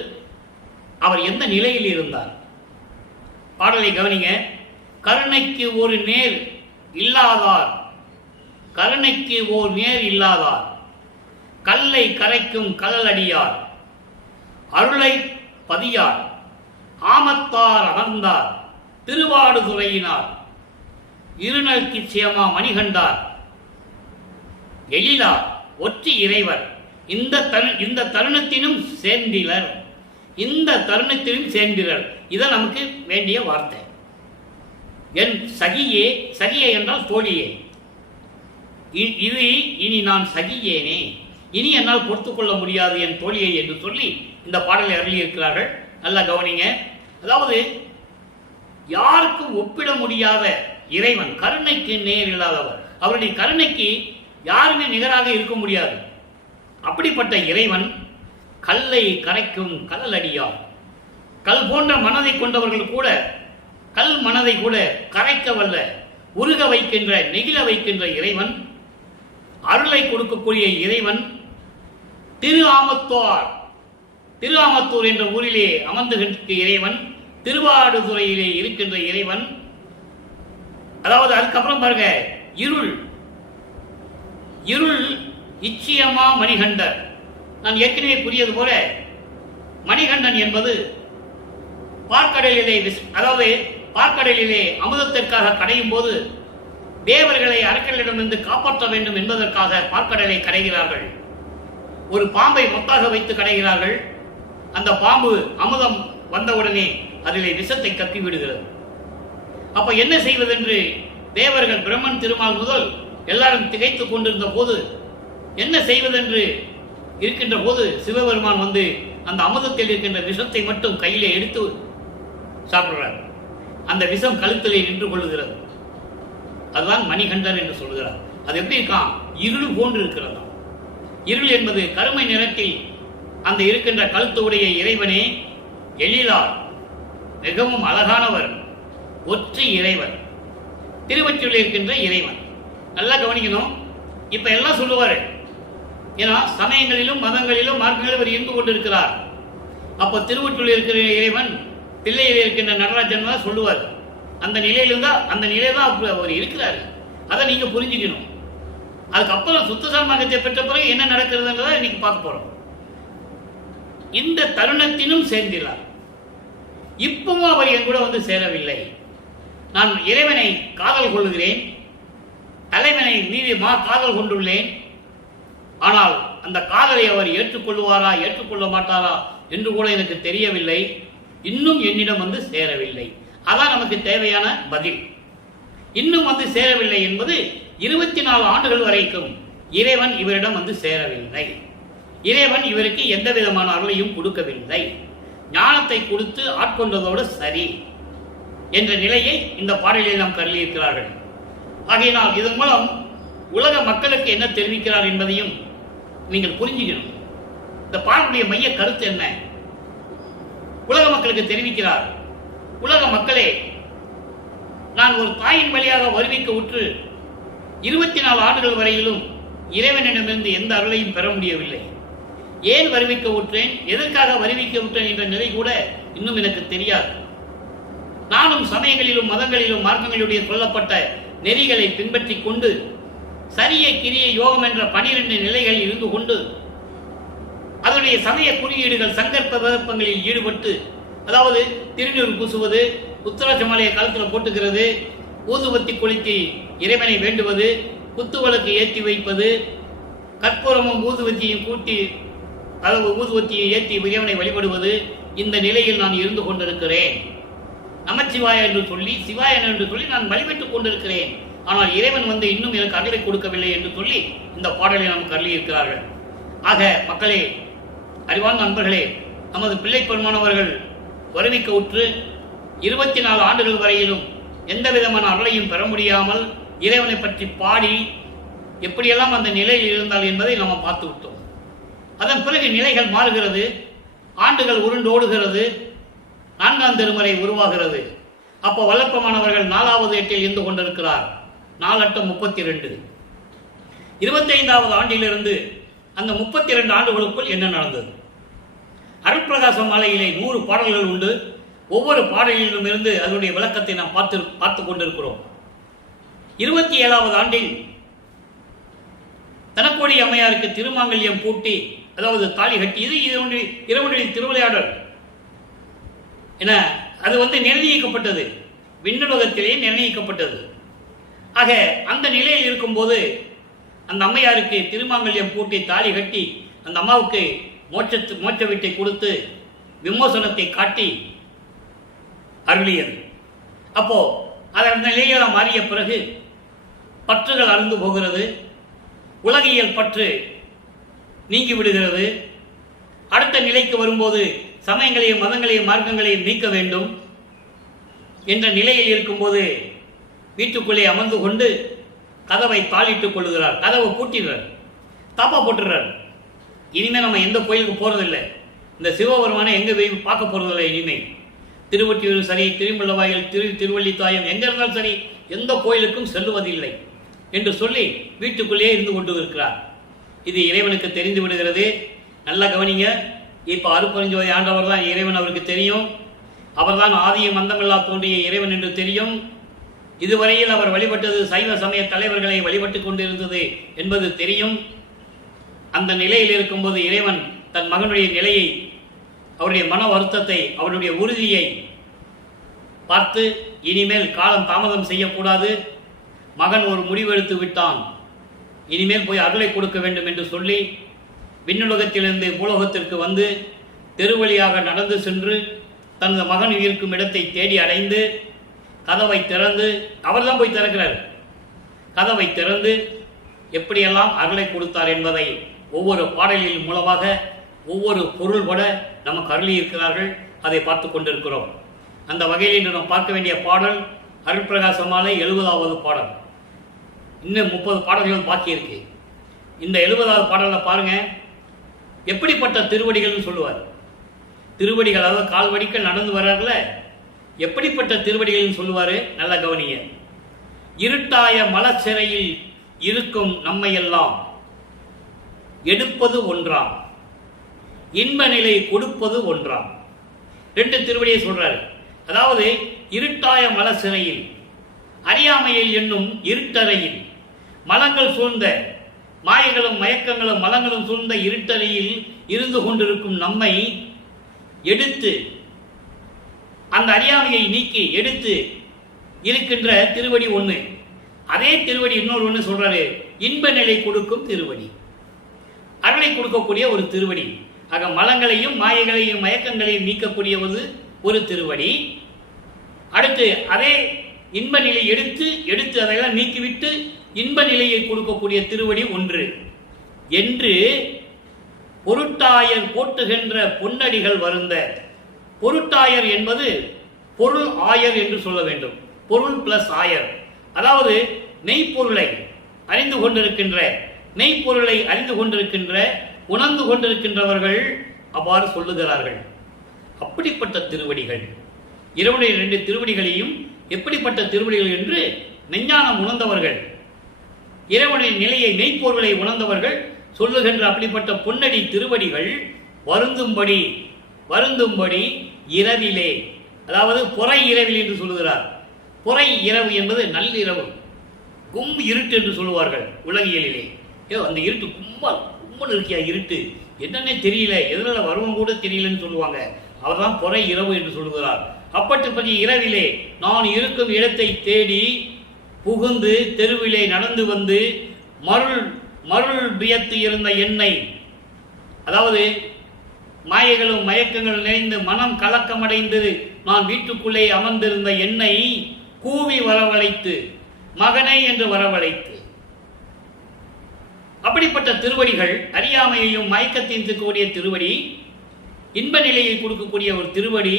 அவர் எந்த நிலையில் இருந்தார். பாடலை கவனிங்க. கருணைக்கு ஒரு நேர் இல்லாதார், கருணைக்கு ஓர் நேர் இல்லாதார், கல்லை கரைக்கும் கல்லடியார், அருளை பதியார், ஆமத்தார் அகர்ந்தார், திருவாடுதுறையினார், இருநல்கி சேமா மணிகண்டார், எழிலார், ஒற்றி இறைவர், இந்த தருணத்தினும் சேர்ந்திலர், இந்த தருணத்திலும் சேர்ந்திலர். இது நமக்கு வேண்டிய வார்த்தை. என் சகியே, சகியே என்றால் தோழியே, இது இனி நான் சகியேனே, இனி என்னால் பொறுத்துக்கொள்ள முடியாது என் தோழியை என்று சொல்லி இந்த பாடலை அருளியிருக்கிறார்கள். நல்லா கவனிங்க. அதாவது யாருக்கும் ஒப்பிட முடியாத இறைவன், கருணைக்கு நேர் இல்லாதவர், அவருடைய கருணைக்கு யாருமே நிகராக இருக்க முடியாது. அப்படிப்பட்ட இறைவன் கல்லை கரைக்கும் கல்லடியார், கல் போன்ற மனதை கொண்டவர்கள் கூட, கல் மனதை கூட கரைக்க வல்ல, உருக வைக்கின்ற, நெகிழ வைக்கின்ற இறைவன், அருளை கொடுக்கக்கூடிய இறைவன், திரு ஆமத்தூர் என்ற ஊரிலே அமர்ந்துகின்ற இறைவன், திருவாடுதுறையிலே இருக்கின்ற இறைவன், அதாவது அதுக்கப்புறம் பாருங்க, இருள் இருள் இச்சியமா மணிகண்டர். நான் ஏற்கனவே கூறியது போல மணிகண்டன் என்பது பார்க்கடலிலே, அதாவது பார்க்கடலிலே அமுதத்திற்காக கடையும் போது தேவர்களை அரக்கர்களிடமிருந்து காப்பாற்ற வேண்டும் என்பதற்காக பார்க்கடலை கடைகிறார்கள். ஒரு பாம்பை மொத்தாக வைத்து கடைகிறார்கள். அந்த பாம்பு அமுதம் வந்தவுடனே அதிலே விஷத்தை கப்பி விடுகிறது. அப்ப என்ன செய்வதென்று தேவர்கள் பிரம்மன் திருமால் முதல் எல்லாரும் திகைத்துக் கொண்டிருந்த போது, என்ன செய்வதென்று இருக்கின்ற போது சிவபெருமான் வந்து அந்த அமுதத்தில் இருக்கின்ற விஷத்தை மட்டும் கையிலே எடுத்து சாப்பிடுறார். அந்த விஷம் கழுத்திலே நின்று கொள்ளுகிறது. அதுதான் மணிகண்டர் என்று சொல்கிறார். அது எப்படி இருக்கான்? இருள் போன்று இருக்கிறதா. இருள் என்பது கருமை நிறத்தில் அந்த இருக்கின்ற கழுத்து உடைய இறைவனே எழிலார், மிகவும் அழகானவர், ஒற்றை இறைவர், திருவொற்றியில் இருக்கின்ற இறைவன். நல்லா கவனிக்கணும். இப்ப எல்லாம் சொல்லுவாரு, ஏன்னா சமயங்களிலும் மதங்களிலும் மார்க்கங்களிலும் அவர் இருந்து கொண்டிருக்கிறார். அப்போ திருவொற்றியில் இருக்கிற இறைவன் பிள்ளையில் இருக்கின்ற நடராஜன் தான் சொல்லுவார். அந்த நிலையிலிருந்தா அந்த நிலையில்தான் அவர் இருக்கிறார். அதை நீங்க புரிஞ்சுக்கணும். அதுக்கப்புறம் சுத்த சன்மார்க்கத்தை பெற்ற பிறகு என்ன நடக்கிறதுன்றதை இன்னைக்கு பார்க்க போறோம். இந்த தருணத்தினும் சேர்ந்தினார். இப்பவும் அவர் என் கூட வந்து சேரவில்லை. நான் இறைவனை காதல் கொள்ளுகிறேன், தலைவனை மீது காதல் கொண்டுள்ளேன். ஆனால் அந்த காதலை அவர் ஏற்றுக்கொள்வாரா ஏற்றுக்கொள்ள மாட்டாரா என்று கூட எனக்கு தெரியவில்லை. இன்னும் என்னிடம் வந்து சேரவில்லை. அதான் நமக்கு தேவையான பதில். இன்னும் வந்து சேரவில்லை என்பது 24 ஆண்டுகள் வரைக்கும் இறைவன் இவரிடம் வந்து சேரவில்லை. இறைவன் இவருக்கு எந்த விதமான அருளையும் கொடுக்கவில்லை. ஞானத்தை கொடுத்து ஆட்கொண்டதோடு சரி என்ற நிலையை இந்த பாடலில் நாம் கருதியிருக்கிறார்கள். ஆகையினால் இதன் மூலம் உலக மக்களுக்கு என்ன தெரிவிக்கிறார் என்பதையும் நீங்கள் புரிஞ்சுக்கணும். இந்த பாடலுடைய மைய கருத்து என்ன? உலக மக்களுக்கு தெரிவிக்கிறார், உலக மக்களே, நான் ஒரு தாயின் வழியாக வருவிக்க உற்று 24 ஆண்டுகள் வரையிலும் இறைவனிடமிருந்து எந்த அருளையும் பெற முடியவில்லை. ஏன் வருவிக்க உற்றேன், எதற்காக வருவிக்க உற்றேன் என்ற நிலை கூட இன்னும் எனக்கு தெரியாது. நானும் சமயங்களிலும் மதங்களிலும் மார்க்கங்களுடைய சொல்லப்பட்ட நெறிகளை பின்பற்றி கொண்டு சரிய கிரிய யோகம் என்ற 12 நிலைகள் இருந்து கொண்டு அதனுடைய சமய குறியீடுகள் சங்கற்ப விருப்பங்களில் ஈடுபட்டு, அதாவது திருநீர் பூசுவது, உத்தராட்சமாலையை காலத்தில் போட்டுக்கிறது, ஊதுபத்தி கொளுத்தி இறைவனை வேண்டுவது, குத்துவிளக்கு ஏற்றி வைப்பது, கற்பூரமும் ஊதுவத்தியும் கூட்டி அளவு ஊதுவத்தியை ஏற்றி இறைவனை வழிபடுவது, இந்த நிலையில் நான் இருந்து கொண்டிருக்கிறேன். நமச்சிவாய என்று சொல்லி சிவாயன் என்று சொல்லி நான் வழிபட்டுக் கொண்டிருக்கிறேன். ஆனால் இறைவன் வந்து இன்னும் எனக்கு அருளை கொடுக்கவில்லை என்று சொல்லி இந்த பாடலை நாம் கருதி இருக்கிறார்கள். ஆக மக்களே, அறிவார்ந்த நண்பர்களே, நமது பிள்ளை பெருமானவர்கள் வருவிக்க உற்று 24 ஆண்டுகள் வரையிலும் எந்த விதமான அருளையும் பெற முடியாமல் இறைவனை பற்றி பாடி எப்படியெல்லாம் அந்த நிலையில் இருந்தால் என்பதை நாம் பார்த்து விட்டோம். அதன் பிறகு நிலைகள் மாறுகிறது, ஆண்டுகள் உருண்டோடுகிறது, 4ஆம் திருமுறை உருவாகிறது. அப்போ வல்லப்பமானவர்கள் 4வது எட்டில் இருந்து கொண்டிருக்கிறார். 4×8 32. 25வது ஆண்டிலிருந்து அந்த 32 ஆண்டுகளுக்குள் என்ன நடந்தது? அருட்பிரகாச மாலையிலே 100 பாடல்கள் உண்டு. ஒவ்வொரு பாடலிலும் இருந்து அதனுடைய விளக்கத்தை நாம் பார்த்து கொண்டிருக்கிறோம். 27வது ஆண்டில் தனக்கோடி அம்மையாருக்கு திருமாங்கல்யம் பூட்டி, அதாவது தாலி கட்டி, இது இறைவனுடைய திருவிளையாடல் என அது வந்து நிர்ணயிக்கப்பட்டது, விண்ணுலகத்திலே நிர்ணயிக்கப்பட்டது. ஆக அந்த நிலையில் இருக்கும்போது அந்த அம்மையாருக்கு திருமாங்கல்யம் பூட்டி தாலி கட்டி அந்த அம்மாவுக்கு மோட்ச வீட்டை கொடுத்து விமோசனத்தை காட்டி அருளியது. அப்போ அதன் நிலையில மாறிய பிறகு பற்றுகள் அருந்து போகிறது, உலகியல் பற்று நீங்கி விடுகிறது. அடுத்த நிலைக்கு வரும்போது சமயங்களையும் மதங்களையும் மார்க்கங்களையும் நீக்க வேண்டும் என்ற நிலையில் இருக்கும்போது வீட்டுக்குள்ளே அமர்ந்து கொண்டு கதவை தாளிட்டுக் கொள்ளுகிறார். கதவை பூட்டிடுறார், தாப்பா போட்டுறார். இனிமேல் நம்ம எந்த கோயிலுக்கு போறதில்லை, இந்த சிவபெருமானை எங்க பார்க்க போறதில்லை. இனிமேல் திருவொற்றியூர் சரி, திருமல்லவாயில், திருவள்ளித்தாயம் எங்க இருந்தாலும் சரி, எந்த கோயிலுக்கும் செல்லுவதில்லை என்று சொல்லி வீட்டுக்குள்ளேயே இருந்து கொண்டு இருக்கிறார். இது இறைவனுக்கு தெரிந்து விடுகிறது. நல்லா கவனிங்க. இப்போ அருட்பெருஞ்சோதி ஆண்டவர் தான் இறைவன், அவருக்கு தெரியும். அவர்தான் ஆதியும் அந்தமில்லா தோன்றிய இறைவன் என்று தெரியும். இதுவரையில் அவர் வழிபட்டது சைவ சமய தலைவர்களை வழிபட்டுக் கொண்டிருந்தது என்பது தெரியும். அந்த நிலையில் இருக்கும்போது இறைவன் தன் மகனுடைய நிலையை, அவருடைய மன வருத்தத்தை, அவருடைய உறுதியை பார்த்து இனிமேல் காலம் தாமதம் செய்யக்கூடாது, மகன் ஒரு முடிவெடுத்து விட்டான், இனிமேல் போய் அருளை கொடுக்க வேண்டும் என்று சொல்லி விண்ணுலகத்திலிருந்து பூலோகத்திற்கு வந்து தெருவழியாக நடந்து சென்று தனது மகன் இருக்கும் இடத்தை தேடி அடைந்து கதவை திறந்து, அவர்தான் போய் திறக்கிறார், கதவை திறந்து எப்படியெல்லாம் அருளை கொடுத்தார் என்பதை ஒவ்வொரு பாடலின் மூலமாக ஒவ்வொரு பொருள்பட நமக்கு அருளி இருக்கிறார்கள். அதை பார்த்து கொண்டிருக்கிறோம். அந்த வகையில் இன்று நாம் பார்க்க வேண்டிய பாடல் அருட்பிரகாச மாலை 70வது பாடல். இன்னும் 30 பாடல்கள் பாக்கி இருக்கு. இந்த 70வது பாடலில் பாருங்க, எப்படிப்பட்ட திருவடிகள்னு சொல்லுவார். திருவடிகள், அதாவது கால்வடிகள் நடந்து வர்றார்கள, எப்படிப்பட்ட திருவடிகள்னு சொல்லுவார். நல்ல கவனிய. இருட்டாய மலச்சிறையில் இருக்கும் நம்மையெல்லாம் எடுப்பது ஒன்றாம், இன்ப நிலை கொடுப்பது ஒன்றாம். 2 திருவடியை சொல்றாரு. அதாவது இருட்டாய மல சிறையில், அறியாமையில் என்னும் இருட்டறையில், மலங்கள் சூழ்ந்த மாயைகளும் மயக்கங்களும் மலங்களும் சூழ்ந்த இருட்டறையில் இருந்து கொண்டிருக்கும் நம்மை எடுத்து, அந்த அறியாமையை நீக்கி எடுத்து இருக்கின்ற திருவடி ஒன்று. அதே திருவடி இன்னொரு ஒன்று சொல்றாரு, இன்ப நிலை கொடுக்கும் திருவடி, அருளை கொடுக்கக்கூடிய ஒரு திருவடி. ஆக மலங்களையும் மாயைகளையும் மயக்கங்களையும் நீக்கக்கூடிய ஒரு திருவடி. அடுத்து அதே இன்ப நிலை எடுத்து அதையெல்லாம் நீக்கிவிட்டு இன்ப நிலையை கொடுக்கக்கூடிய திருவடி ஒன்று என்று பொருட்டாயர் போட்டுகின்ற பொன்னடிகள் வருந்த. பொருட்டாயர் என்பது பொருள் ஆயர் என்று சொல்ல வேண்டும். பொருள் பிளஸ் ஆயர், அதாவது மெய்ப்பொருளை அறிந்து கொண்டிருக்கின்ற, மெய்ப்பொருளை அறிந்து கொண்டிருக்கின்ற, உணர்ந்து கொண்டிருக்கின்றவர்கள் அவ்வாறு சொல்லுகிறார்கள். அப்படிப்பட்ட திருவடிகள், இறைவனுடைய 2 திருவடிகளையும் எப்படிப்பட்ட திருவடிகள் என்று மெஞ்ஞானம் உணர்ந்தவர்கள், இறைவனுடைய நிலையை, மெய்ப்பொருளை உணர்ந்தவர்கள் சொல்லுகின்ற அப்படிப்பட்ட பொன்னடி திருவடிகள் வருந்தும்படி, வருந்தும்படி இரவிலே, அதாவது பொறை இரவில் என்று சொல்லுகிறார். பொறை இரவு என்பது நள்ளிரவு, கும் இருட்டு என்று சொல்லுவார்கள் உலகியலிலே. அந்த இருட்டு கும்பல் இருக்கியா, இருட்டு என்னன்னே தெரியல, எதனால வருவம் கூட தெரியலன்னு சொல்லுவாங்க. அவர்தான் பொறை இரவு என்று சொல்லுகிறார். அப்படி இரவிலே நான் இருக்கும் இடத்தை தேடி புகுந்து தெருவிலே நடந்து வந்து மருள் வியத்து இருந்த என்னை, அதாவது மாயைகளும் மயக்கங்களும் நிறைந்து மனம் கலக்கமடைந்து நான் வீட்டுக்குள்ளே அமர்ந்திருந்த என்னை கூவி வரவழைத்து, மகனை என்று வரவழைத்து, அப்படிப்பட்ட திருவடிகள், அறியாமையையும் மயக்கத்தையும் தீர்க்கக்கூடிய திருவடி, இன்ப நிலையை கொடுக்கக்கூடிய ஒரு திருவடி.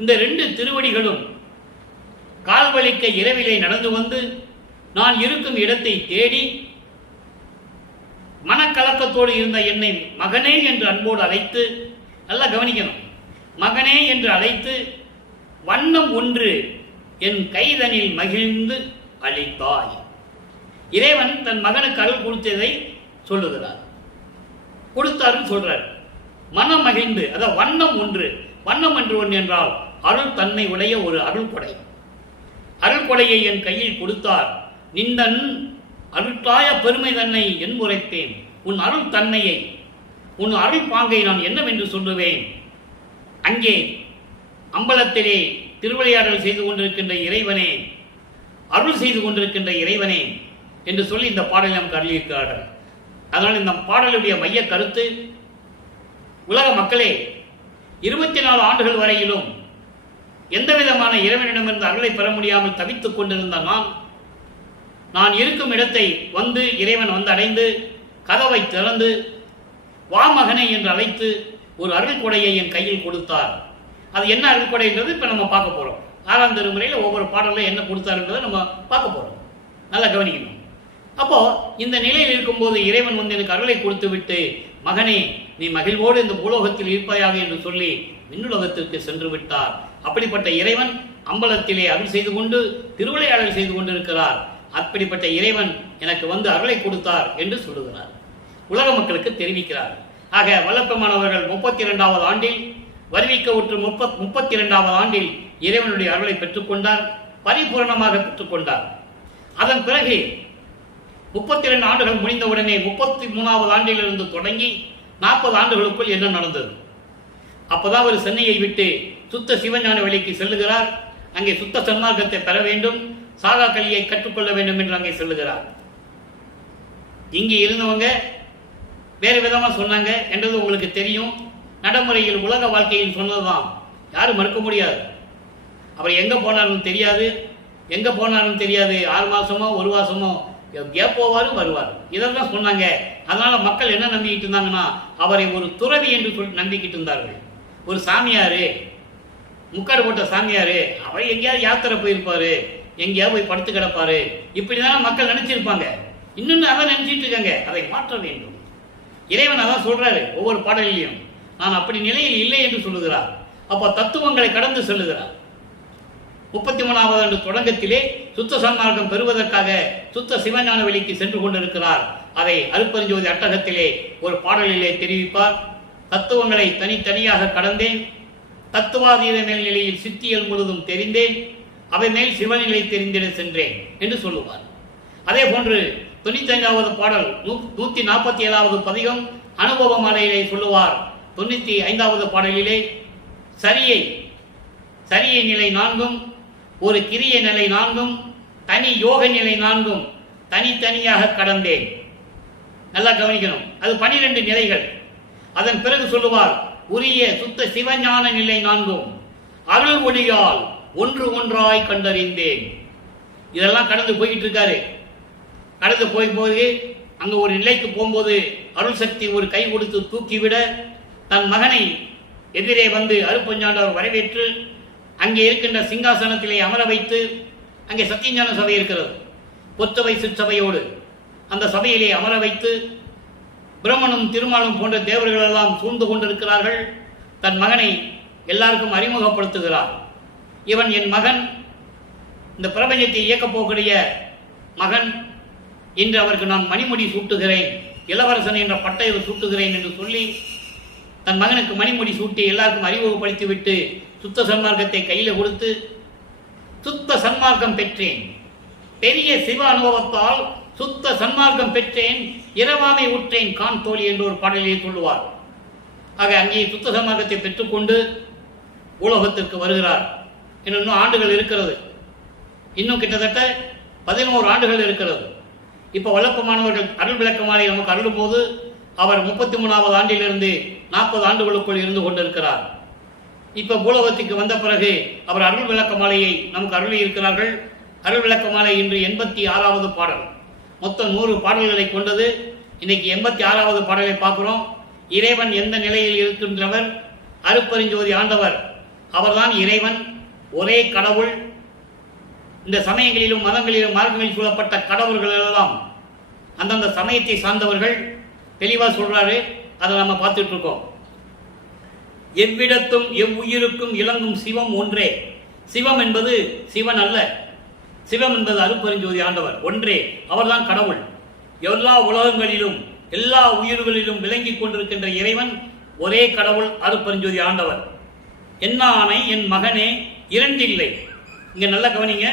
இந்த 2 திருவடிகளும் கால்வழிக்க இரவிலே நடந்து வந்து நான் இருக்கும் இடத்தை தேடி மனக்கலக்கத்தோடு இருந்த என்னை மகனே என்று அன்போடு அழைத்து, நல்லா கவனிக்கணும், மகனே என்று அழைத்து வண்ணம் ஒன்று என் கைதனில் மகிழ்ந்து அளித்தாய். இறைவன் தன் மகனுக்கு அருள் கொடுத்ததை சொல்லுகிறார், கொடுத்தாருன்னு சொல்றார். மனம் மகிழ்ந்து, அதாவது வண்ணம் ஒன்று, வண்ணம் என்று ஒன்று என்றால் அருள் தன்மை உடைய ஒரு அருள் கொடை. அருள் கொடையை என் கையில் கொடுத்தார். நின்றன் அருட்டாய பெருமை தன்னை என் உரைப்பேன். உன் அருள் தன்மையை, உன் அருள் பாங்கை நான் என்னவென்று சொல்லுவேன். அங்கே அம்பலத்திலே திருவிளையாடல் செய்து கொண்டிருக்கின்ற இறைவனே, அருள் செய்து கொண்டிருக்கின்ற இறைவனே என்று சொல்லி இந்த பாடலை நமக்கு அருளியிருக்கிறார்கள். அதனால் இந்த பாடலுடைய மைய கருத்து, உலக மக்களே, 24 ஆண்டுகள் வரையிலும் எந்த விதமான இறைவனிடமிருந்து அருளை பெற முடியாமல் தவித்துக் கொண்டிருந்த நான் இருக்கும் இடத்தை வந்து இறைவன் வந்து அடைந்து கதவை திறந்து வா மகனை என்று அழைத்து ஒரு அருள் கொடையை என் கையில் கொடுத்தார். அது என்ன அருள் கொடைன்றது இப்ப நம்ம பார்க்க போறோம். 6ஆம் திருமுறையில் ஒவ்வொரு பாடலும் என்ன கொடுத்தாருன்றதை நம்ம பார்க்க போறோம். நல்லா கவனிக்கணும். அப்போ இந்த நிலையில் இருக்கும்போது இறைவன் வந்து எனக்கு அருளை கொடுத்து விட்டு, மகனே நீ மகிழ்வோடு இந்த பூலோகத்தில் இருப்பாயாக என்று சொல்லி விண்ணுலகத்திற்கு சென்று விட்டார். அப்படிப்பட்ட இறைவன் அம்பலத்திலே அருள் செய்து கொண்டு திருவிளையாடல் செய்து கொண்டிருக்கிறார். அப்படிப்பட்ட இறைவன் எனக்கு வந்து அருளை கொடுத்தார் என்று சொல்லுகிறார், உலக மக்களுக்கு தெரிவிக்கிறார். ஆக வல்லப்பெருமானவர்கள் 32வது ஆண்டில் வருவிக்க உற்று 32வது ஆண்டில் இறைவனுடைய அருளை பெற்றுக்கொண்டார், பரிபூரணமாக பெற்றுக்கொண்டார். அதன் பிறகு 32 ஆண்டுகள் முடிந்தவுடனே 33வது ஆண்டிலிருந்து தொடங்கி 40 ஆண்டுகளுக்குள் என்ன நடந்தது? அப்பதான் அவர் சென்னையை விட்டு சுத்த சிவஞான வழிக்கு செல்லுகிறார். அங்கே சுத்த சன்மார்க்கத்தை பெற வேண்டும், சாகா கல்வியை கற்றுக்கொள்ள வேண்டும் என்று அங்கே செல்லுகிறார். இங்கே இருந்தவங்க வேறு விதமா சொன்னாங்க என்றது உங்களுக்கு தெரியும். நடைமுறையில் உலக வாழ்க்கையில் சொன்னதுதான், யாரும் மறுக்க முடியாது. அவர் எங்க போனாலும் தெரியாது, 6 மாசமோ 1 மாசமோ போவாரு வருவார், இதெல்லாம் சொன்னாங்க. அதனால மக்கள் என்ன நம்பிக்கிட்டு இருந்தாங்கன்னா, அவரை ஒரு துறவி என்று நம்பிக்கிட்டு இருந்தார்கள். ஒரு சாமியாரு, முக்காடு போட்ட சாமியாரு, அவர் எங்கேயாவது யாத்திரை போயிருப்பாரு, எங்கேயாவது போய் படுத்து கிடப்பாரு, இப்படிதானே மக்கள் நினைச்சிருப்பாங்க. இன்னொன்னு அதான் நினைச்சிட்டு இருக்காங்க. அதை மாற்ற வேண்டும். இறைவன் அதான் சொல்றாரு ஒவ்வொரு பாடலிலையும், நான் அப்படி நிலையில் இல்லை என்று சொல்லுகிறார். அப்ப தத்துவங்களை கடந்து செல்லுகிறார். 33வது ஆண்டு தொடக்கத்திலே சுத்த சன்மார்க்கம் பெறுவதற்காக சுத்த சிவஞான வெளிக்கு சென்று கொண்டிருக்கிறார். அதை அருட்பெருஞ்சோதி அட்டகத்திலே ஒரு பாடலிலே தெரிவிப்பார். தத்துவங்களை தனித்தனியாக கடந்தேன், தத்துவாதீத மேல்நிலையில் சித்தியல் முழுதும் தெரிந்தேன், அவை மேல் சிவநிலை தெரிந்திட சென்றேன் என்று சொல்லுவார். அதே போன்று 95வது பாடல் 147வது பதிகம் அனுபவ மாலையிலே சொல்லுவார். 95வது பாடலிலே சரியை நிலை 4ம், ஒரு கிரிய நிலை 4ம், தனி யோக நிலை 4ம் தனித்தனியாக கடந்தேன். நல்லா கவனிக்கணும், அது 12 நிலைகள். அதன் பிறகு சொல்லுவார், உரிய சுத்த சிவஞான நிலை 4ம் அருள் ஒளியால் ஒன்று ஒன்றாய் கண்டறிந்தேன். இதெல்லாம் கடந்து போய்கிட்டு இருக்காரு. கடந்து போகும்போது அங்க ஒரு நிலைக்கு போகும்போது அருள் சக்தி ஒரு கை கொடுத்து தூக்கிவிட, தன் மகனை எதிரே வந்து அருட்பெருஞ்சாண்டவர் வரவேற்று அங்கே இருக்கின்ற சிங்காசனத்திலே அமர வைத்து, அங்கே சத்தியஞான சபை இருக்கிறது, பொத்தவை சிற்சபையோடு அந்த சபையிலே அமர வைத்து, பிரம்மனும் திருமாலும் போன்ற தேவர்கள் எல்லாம் சூழ்ந்து கொண்டிருக்கிறார்கள். தன் மகனை எல்லாருக்கும் அறிமுகப்படுத்துகிறார். இவன் என் மகன், இந்த பிரபஞ்சத்தை இயக்கப் போகக்கூடிய மகன், இன்று அவருக்கு நான் மணிமுடி சூட்டுகிறேன், இளவரசன் என்ற பட்டையை சூட்டுகிறேன் என்று சொல்லி தன் மகனுக்கு மணிமுடி சூட்டி எல்லாருக்கும் அறிமுகப்படுத்தி விட்டு சுத்த சன்மார்க்கத்தை கையில் கொடுத்து, சுத்த சன்மார்க்கம் பெற்றேன், பெரிய சிவ அனுபவத்தால் சுத்த சன்மார்க்கம் பெற்றேன், இரவாமை உற்றேன் கான் தோழி என்று ஒரு பாடலிலே சொல்லுவார். ஆக அங்கே சுத்த சன்மார்க்கத்தை பெற்றுக்கொண்டு உலகத்திற்கு வருகிறார். இன்னும் ஆண்டுகள் இருக்கிறது, இன்னும் கிட்டத்தட்ட 11 ஆண்டுகள் இருக்கிறது. இப்ப வளர்ப்பு மாணவர்கள் அருள் விளக்கமாலை நமக்கு அருளும் போது அவர் 33வது ஆண்டிலிருந்து 40 ஆண்டுகளுக்குள் இருந்து கொண்டிருக்கிறார். இப்ப பூலோகத்துக்கு வந்த பிறகு அவர் அருள் விளக்க மாலையை நமக்கு அருளி இருக்கிறார்கள். அருள் விளக்க மாலை இன்று 86வது பாடல். மொத்தம் 100 பாடல்களை கொண்டது. இன்னைக்கு 86வது பாடலை பார்க்கிறோம். இறைவன் எந்த நிலையில் இருக்கின்றவர்? அருட்பெருஞ்சோதி ஆண்டவர், அவர்தான் இறைவன், ஒரே கடவுள். இந்த சமயங்களிலும் மதங்களிலும் மார்க்கங்களில் சூழப்பட்ட கடவுள்கள் எல்லாம் அந்தந்த சமயத்தை சார்ந்தவர்கள். தெளிவா சொல்றாரு, அதை நம்ம பார்த்துட்டு இருக்கோம். எவ்விடத்தும் எவ்வுயிருக்கும் இலங்கும் சிவம் ஒன்றே. சிவம் என்பது சிவன் அல்ல, சிவம் என்பது அருட்பெருஞ்சோதி ஆண்டவர் ஒன்றே, அவர்தான் கடவுள். எல்லா உலகங்களிலும் எல்லா உயிர்களிலும் விளங்கிக் கொண்டிருக்கின்ற இறைவன் ஒரே கடவுள், அருட்பெருஞ்சோதி ஆண்டவர். என் ஆணை என் மகனே இரண்டில்லை. இங்க நல்ல கவனிங்க,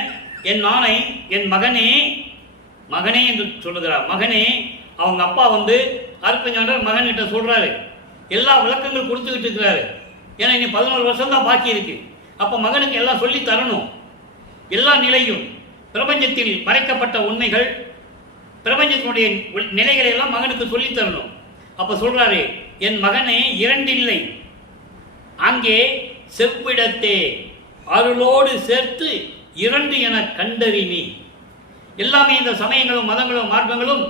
என் ஆணை என் மகனே, மகனே என்று சொல்லுகிறார். மகனே, அவங்க அப்பா வந்து அருட்பெருஞ்சாண்டவர் மகன் கிட்ட சொல்றாரு, எல்லா விளக்கங்கள் கொடுத்துக்கிட்டு இருக்கிறாரு. ஏன்னா இனி 11 வருஷம் தான் பாக்கி இருக்கு. அப்ப மகனுக்கு எல்லாம் சொல்லி தரணும். எல்லா நிலையும் பிரபஞ்சத்தில் மறைக்கப்பட்ட உண்மைகள், பிரபஞ்சத்தினுடைய நிலைகளை எல்லாம் மகனுக்கு சொல்லி தரணும். அப்ப சொல்றாரு, என் மகனே இரண்டில்லை, அங்கே செவ்விடத்தே அருளோடு சேர்த்து 2 என கண்டறினி. எல்லாமே இந்த சமயங்களும் மதங்களும் மார்க்கங்களும்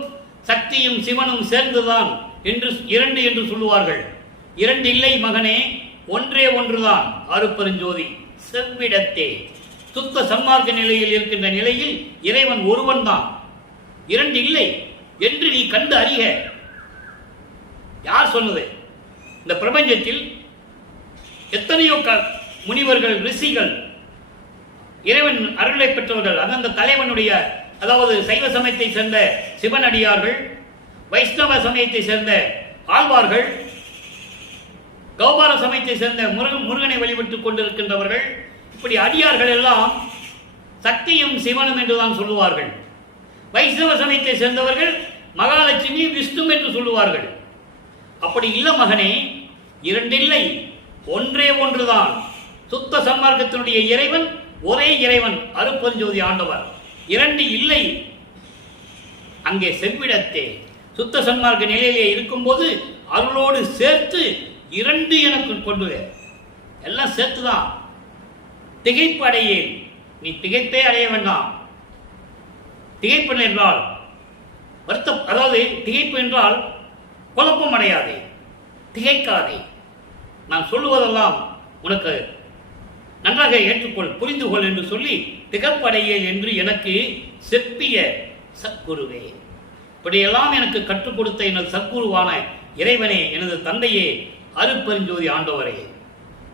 சக்தியும் சிவனும் சேர்ந்துதான் என்று 2 என்று சொல்லுவார்கள். 2 இல்லை மகனே, ஒன்றே ஒன்றுதான் அருட்பெருஞ்சோதி. செவ்விடத்தே சுத்த சன்மார்க்க நிலையில் இருக்கின்ற நிலையில் இறைவன் ஒருவன் தான், 2 இல்லை என்று நீ கண்டு அறிக. யார் சொன்னது? இந்த பிரபஞ்சத்தில் எத்தனையோ முனிவர்கள், ரிஷிகள், இறைவன் அருளை பெற்றவர்கள், அந்தந்த தலைவனுடைய, அதாவது சைவ சமயத்தை சேர்ந்த சிவனடியார்கள், வைஷ்ணவ சமயத்தை சேர்ந்த ஆழ்வார்கள், கௌபார சமயத்தை சேர்ந்த முருகனை வழிபட்டுக் கொண்டிருக்கின்றவர்கள் இப்படி அடியார்கள் எல்லாம் சக்தியும் சிவனும் என்றுதான் சொல்லுவார்கள். வைஷ்ணவ சமயத்தை சேர்ந்தவர்கள் மகாலட்சுமி விஷ்ணு என்று சொல்லுவார்கள். அப்படி இல்ல மகனே, இரண்டில்லை, ஒன்றே ஒன்றுதான். சுத்த சன்மார்க்கத்தினுடைய இறைவன் ஒரே இறைவன், அருட்பெருஞ்சோதி ஆண்டவர். இரண்டு இல்லை. அங்கே செவ்விடத்தே சுத்த சன்மார்க்க நிலையிலே இருக்கும்போது அருளோடு சேர்த்து இரண்டு எனக்கு கொண்டு எல்லாம் சேர்த்துதான். திகைப்பு அடையே, நீ திகைப்பே அடைய வேண்டாம். திகைப்பு என்றால் வருத்தம், அதாவது திகைப்பு என்றால் குழப்பம் அடையாதே, திகைக்காதே. நான் சொல்லுவதெல்லாம் உனக்கு நன்றாக ஏற்றுக்கொள், புரிந்து கொள் என்று சொல்லி திகப்படையே என்று எனக்கு செப்பிய சத்குருவே, இப்படியெல்லாம் எனக்கு கற்றுக் கொடுத்த எனது சத்குருவான இறைவனே, எனது தந்தையே, அருட்பெருஞ்சோதி ஆண்டவரே.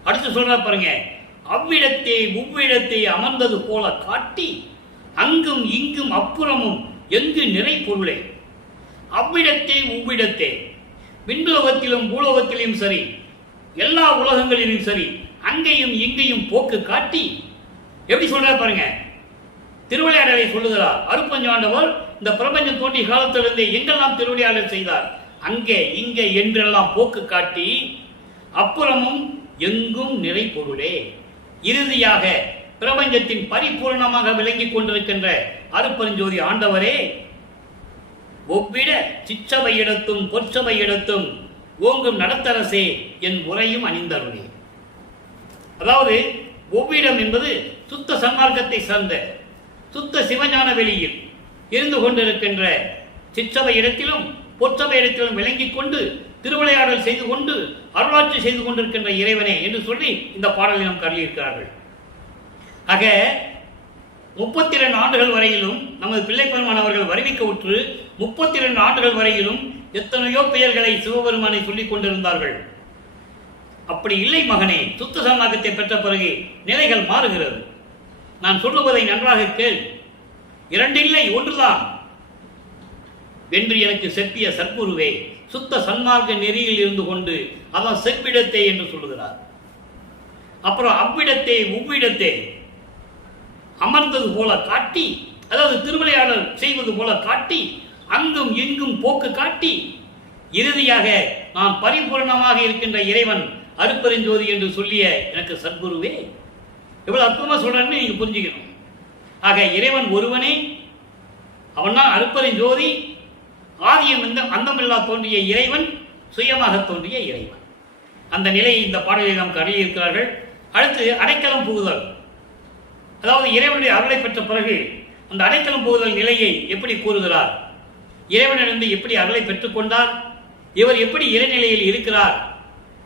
அடுத்து சொல்ற பாருங்க, அவ்விடத்தே உவ்விடத்தை அமர்ந்தது போல காட்டி அங்கும் இங்கும் அப்புறமும் எங்கு நிறை பொருளே. அவ்விடத்தே உவ்விடத்தே, விண்ணுலகத்திலும் பூலோகத்திலும் சரி, எல்லா உலகங்களிலும் சரி, அங்கேயும் இங்கேயும் போக்கு காட்டி எப்படி சொல்றார் பாருங்க. திருவிளையாடலை சொல்லுகிறார் அருட்பெருஞ்சாண்டவர். இந்த பிரபஞ்சம் தோன்றிய காலத்திலிருந்து எங்கெல்லாம் திருவிளையாடல் செய்தார், அங்கே இங்கே என்றெல்லாம் போக்கு காட்டி அப்புறமும் எங்கும் நிறை பொருளே. இறுதியாக பிரபஞ்சத்தின் பரிபூர்ணமாக விளங்கிக் கொண்டிருக்கின்ற அருட்பெருஞ்சோதி ஆண்டவரே, ஒவ்விட சிச்சபை இடத்தும் பொற்சபை இடத்தும் ஓங்கும் நடத்தரசே என் உரையும் அணிந்தருளே. அதாவது ஒவ்விடம் என்பது சுத்த சன்மார்க்கத்தை சார்ந்த சுத்த சிவஞான வெளியில் இருந்து கொண்டிருக்கின்ற சிற்றபை இடத்திலும் பொற்சபை இடத்திலும் விளங்கிக் கொண்டு திருவிளையாடல் செய்து கொண்டு அருளாட்சி செய்து கொண்டிருக்கின்ற இறைவனே என்று சொல்லி இந்த பாடலை நாம் கருதியிருக்கிறார்கள். ஆக 32 ஆண்டுகள் வரையிலும் நமது பிள்ளைப்பெருமான் அவர்கள் வருவிக்க உற்று 32 ஆண்டுகள் வரையிலும் எத்தனையோ பெயர்களை சிவபெருமானை சொல்லிக் கொண்டிருந்தார்கள். அப்படி இல்லை மகனே, சுத்த சன்மார்க்கத்தை பெற்ற பிறகு நிலைகள் மாறுகிறது. நான் சொல்லுவதை நன்றாக கேள். இரண்டில்லை, ஒன்றுதான் என்று எனக்கு செப்பிய சற்குருவே, சுத்த சன்மார்க்க நெறியில் இருந்து கொண்டு அதான் செவ்விடத்தை என்று சொல்லுகிறார். அப்புறம் அவ்விடத்தை உவ்விடத்தை அமர்ந்தது போல காட்டி, அதாவது திருவிளையாடல் செய்வது போல காட்டி, அங்கும் எங்கும் போக்கு காட்டி, இறுதியாக நான் பரிபூர்ணமாக இருக்கின்ற இறைவன் அருட்பெருஞ்சோதி என்று சொல்லிய எனக்கு சத்குருவே, எவ்வளவு அற்புதமா சொல்றேன்னு நீங்க புரிஞ்சுக்கணும். ஆக இறைவன் ஒருவனே, அவன் தான் அருட்பெருஞ்சோதி, ஆதியம் அந்தமில்லா தோன்றிய இறைவன், சுயமாக தோன்றிய இறைவன். அந்த நிலையை இந்த பாடலில் நாம் கருதியிருக்கிறார்கள். அடுத்து அடைக்கலம் புகுதல், அதாவது இறைவனுடைய அருளை பெற்ற பிறகு அந்த அடைக்கலம் புகுதல் நிலையை எப்படி கூறுகிறார், இறைவனிலிருந்து எப்படி அருளை பெற்றுக்கொண்டார், இவர் எப்படி இறைநிலையில் இருக்கிறார்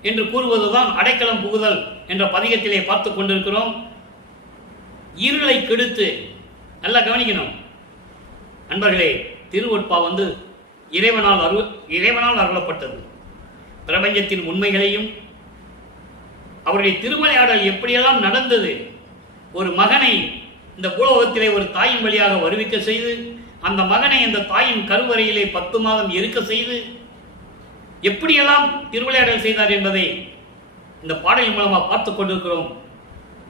என்று கூறுவதுதான் அடைக்கலம் புகுதல் என்ற பதிகத்திலே பார்த்து கொண்டிருக்கிறோம். இருளை கெடுத்து, நல்லா கவனிக்கணும் நண்பர்களே, திருவொட்பா இறைவனால் அருளப்பட்டது. பிரபஞ்சத்தின் உண்மைகளையும் அவருடைய திருவிளையாடல் எப்படியெல்லாம் நடந்தது, ஒரு மகனை இந்த பூலோகத்திலே ஒரு தாயின் வழியாக வருவிக்க செய்து, அந்த மகனை அந்த தாயின் கருவறையிலே 10 மாதம் இருக்க செய்து, எப்படியெல்லாம் திருவிளையாடல் செய்தார் என்பதை இந்த பாடலின் மூலமாக பார்த்து கொண்டிருக்கிறோம்.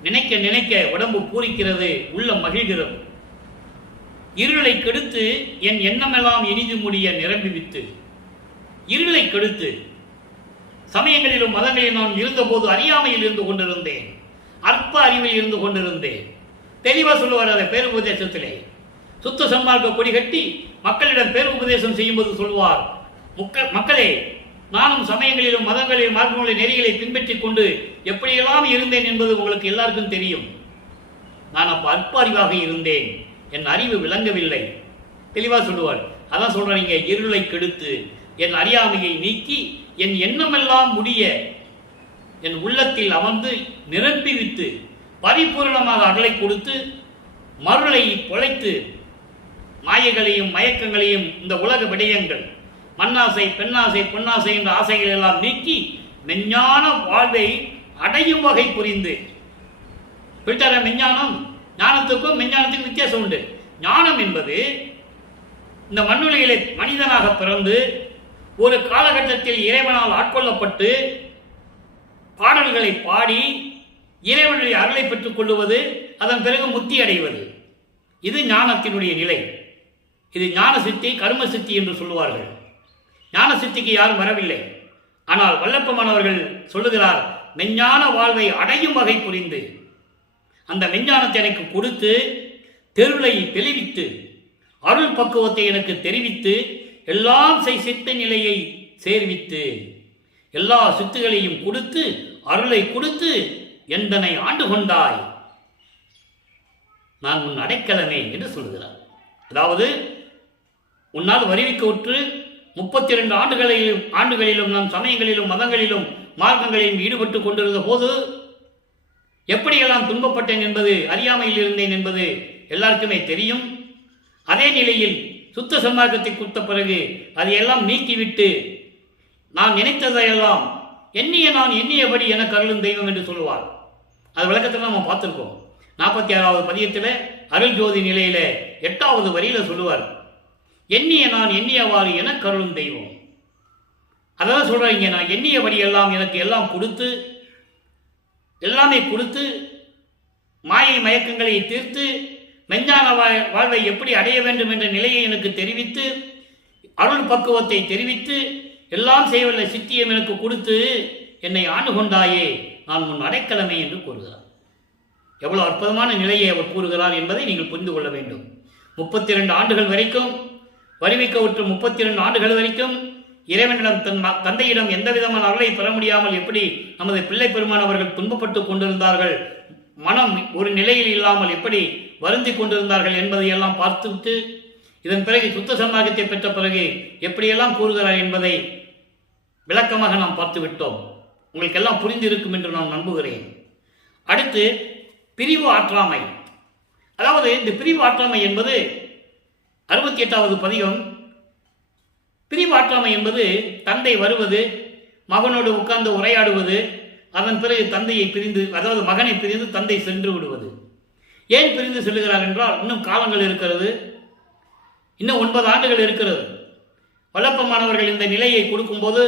நினைக்க நினைக்க உடம்பு பூரிக்கிறது, உள்ள மகிழ்கிறது. இருளை கெடுத்து என் எண்ணமெல்லாம் இனிது முடிய நிரம்பிவித்து, இருளை கெடுத்து சமயங்களிலும் மதங்களிலும் நான் இருந்தபோது அறியாமையில் இருந்து கொண்டிருந்தேன், அற்ப அறிவில் இருந்து கொண்டிருந்தேன். தெளிவா சொல்லுவார் அதை பேருபதேசத்திலே. சுத்த சன்மார்க்க கொடி கட்டி மக்களிடம் பேருபதேசம் செய்யும்போது சொல்வார், மக்களே, நானும் சமயங்களிலும் மதங்களிலும் மார்க்கங்களை நெறிகளை பின்பற்றிக் கொண்டு எப்படியெல்லாம் இருந்தேன் என்பது உங்களுக்கு எல்லாருக்கும் தெரியும். நான் அப்ப அற்ப அறிவாக இருந்தேன், என் அறிவு விளங்கவில்லை. தெளிவா சொல்லுவார். அதான் சொல்றீங்க, இருளை கெடுத்து என் அறியாமையை நீக்கி என் எண்ணமெல்லாம் முடிய என் உள்ளத்தில் அமர்ந்து நிரம்பிவித்து பரிபூர்ணமாக அகலை கொடுத்து மருளை பொழைத்து மாயைகளையும் மயக்கங்களையும் இந்த உலக விடயங்கள் மண்ணாசை பெண்ணாசை பொன்னாசை என்ற ஆசைகள் எல்லாம் நீக்கி மெஞ்ஞான வாழ்வை அடையும் வகை புரிந்து விட்டார. மெஞ்ஞானம், ஞானத்துக்கும் மெஞ்ஞானத்துக்கும் வித்தியாசம் உண்டு. ஞானம் என்பது இந்த மண்ணுலகிலே மனிதனாக பிறந்து ஒரு காலகட்டத்தில் இறைவனால் ஆட்கொள்ளப்பட்டு பாடல்களை பாடி இறைவனுடைய அருளை பெற்றுக் கொள்ளுவது, அதன் பிறகு முத்தி அடைவது. இது ஞானத்தினுடைய நிலை. இது ஞான சித்தி, கர்ம சித்தி என்று சொல்லுவார்கள். ஞான சித்திக்கு யாரும் வரவில்லை. ஆனால் வல்லப்பமானவர்கள் சொல்லுகிறார், மெஞ்ஞான வாழ்வை அடையும் வகை புரிந்து அந்த மெஞ்ஞானத்தை எனக்கு கொடுத்து, தெருளை தெளிவித்து, அருள் பக்குவத்தை எனக்கு தெரிவித்து, எல்லாம் சித்த நிலையை சேர்வித்து, எல்லா சித்துகளையும் கொடுத்து, அருளை கொடுத்து, எந்தனை ஆண்டு கொண்டாய், நான் உன் அடைக்கலமே என்று சொல்கிறார். அதாவது உன்னால் வருவிக்க உற்று 32 ஆண்டுகளிலும் நான் சமயங்களிலும் மதங்களிலும் மார்க்கங்களிலும் ஈடுபட்டு கொண்டிருந்த போது எப்படியெல்லாம் துன்பப்பட்டேன் என்பது, அறியாமையில் இருந்தேன் என்பது எல்லாருக்குமே தெரியும். அதே நிலையில் சுத்த சன்மார்க்கத்தை கொடுத்த பிறகு அதையெல்லாம் நீக்கிவிட்டு நான் நினைத்ததையெல்லாம் நான் எண்ணியபடி எனக்கு அருளும் தெய்வம் என்று சொல்லுவார். அது விளக்கத்தில் நம்ம பார்த்துருக்கோம். 46வது பதியத்தில் அருள் ஜோதி நிலையில 8வது வரியில சொல்லுவார், நான் எண்ணியவாறு எனக்கு அருளும் தெய்வம். அதான் சொல்றீங்க, நான் எண்ணியபடி எல்லாம் எனக்கு எல்லாம் கொடுத்து, எல்லாமே கொடுத்து, மாயை மயக்கங்களை தீர்த்து, மெஞ்ஞான வாழ்வை எப்படி அடைய வேண்டும் என்ற நிலையை எனக்கு தெரிவித்து, அருள் பக்குவத்தை தெரிவித்து, எல்லாம் செய்யவல்ல சித்தியம் எனக்கு கொடுத்து என்னை ஆண்டு கொண்டாயே, நான் உன் அடைக்கலமே என்று கூறுகிறார். எவ்வளவு அற்புதமான நிலையை அவர் கூறுகிறார் என்பதை நீங்கள் புரிந்து கொள்ள வேண்டும். 32 ஆண்டுகள் வரைக்கும், வருவிக்க உற்ற 32 ஆண்டுகள் வரைக்கும் இறைவனிடம் தந்தையிடம் எந்த விதமான அருளை பெற முடியாமல் எப்படி நமது பிள்ளை பெருமானவர்கள் துன்பப்பட்டு கொண்டிருந்தார்கள், மனம் ஒரு நிலையில் இல்லாமல் எப்படி வருந்தி கொண்டிருந்தார்கள் என்பதையெல்லாம் பார்த்துவிட்டு, இதன் பிறகு சுத்த சன்மார்க்கத்தை பெற்ற பிறகு எப்படியெல்லாம் கூறுகிறார் என்பதை விளக்கமாக நாம் பார்த்து விட்டோம். உங்களுக்கு எல்லாம் புரிந்து இருக்கும் என்று நான் நம்புகிறேன். அடுத்து பிரிவு ஆற்றாமை. அதாவது இந்த பிரிவு ஆற்றாமை என்பது 68வது பதிகம். பிரிவு ஆற்றாமை என்பது தந்தை வருவது, மகனோடு உட்கார்ந்து உரையாடுவது, அதன் பிறகு தந்தையை பிரிந்து, அதாவது மகனை பிரிந்து தந்தை சென்று விடுவது. ஏன் பிரிந்து செல்லுகிறார் என்றால், இன்னும் காலங்கள் இருக்கிறது, இன்னும் 9 ஆண்டுகள் இருக்கிறது. வல்லப்பமானவர்கள் இந்த நிலையை கொடுக்கும்போது,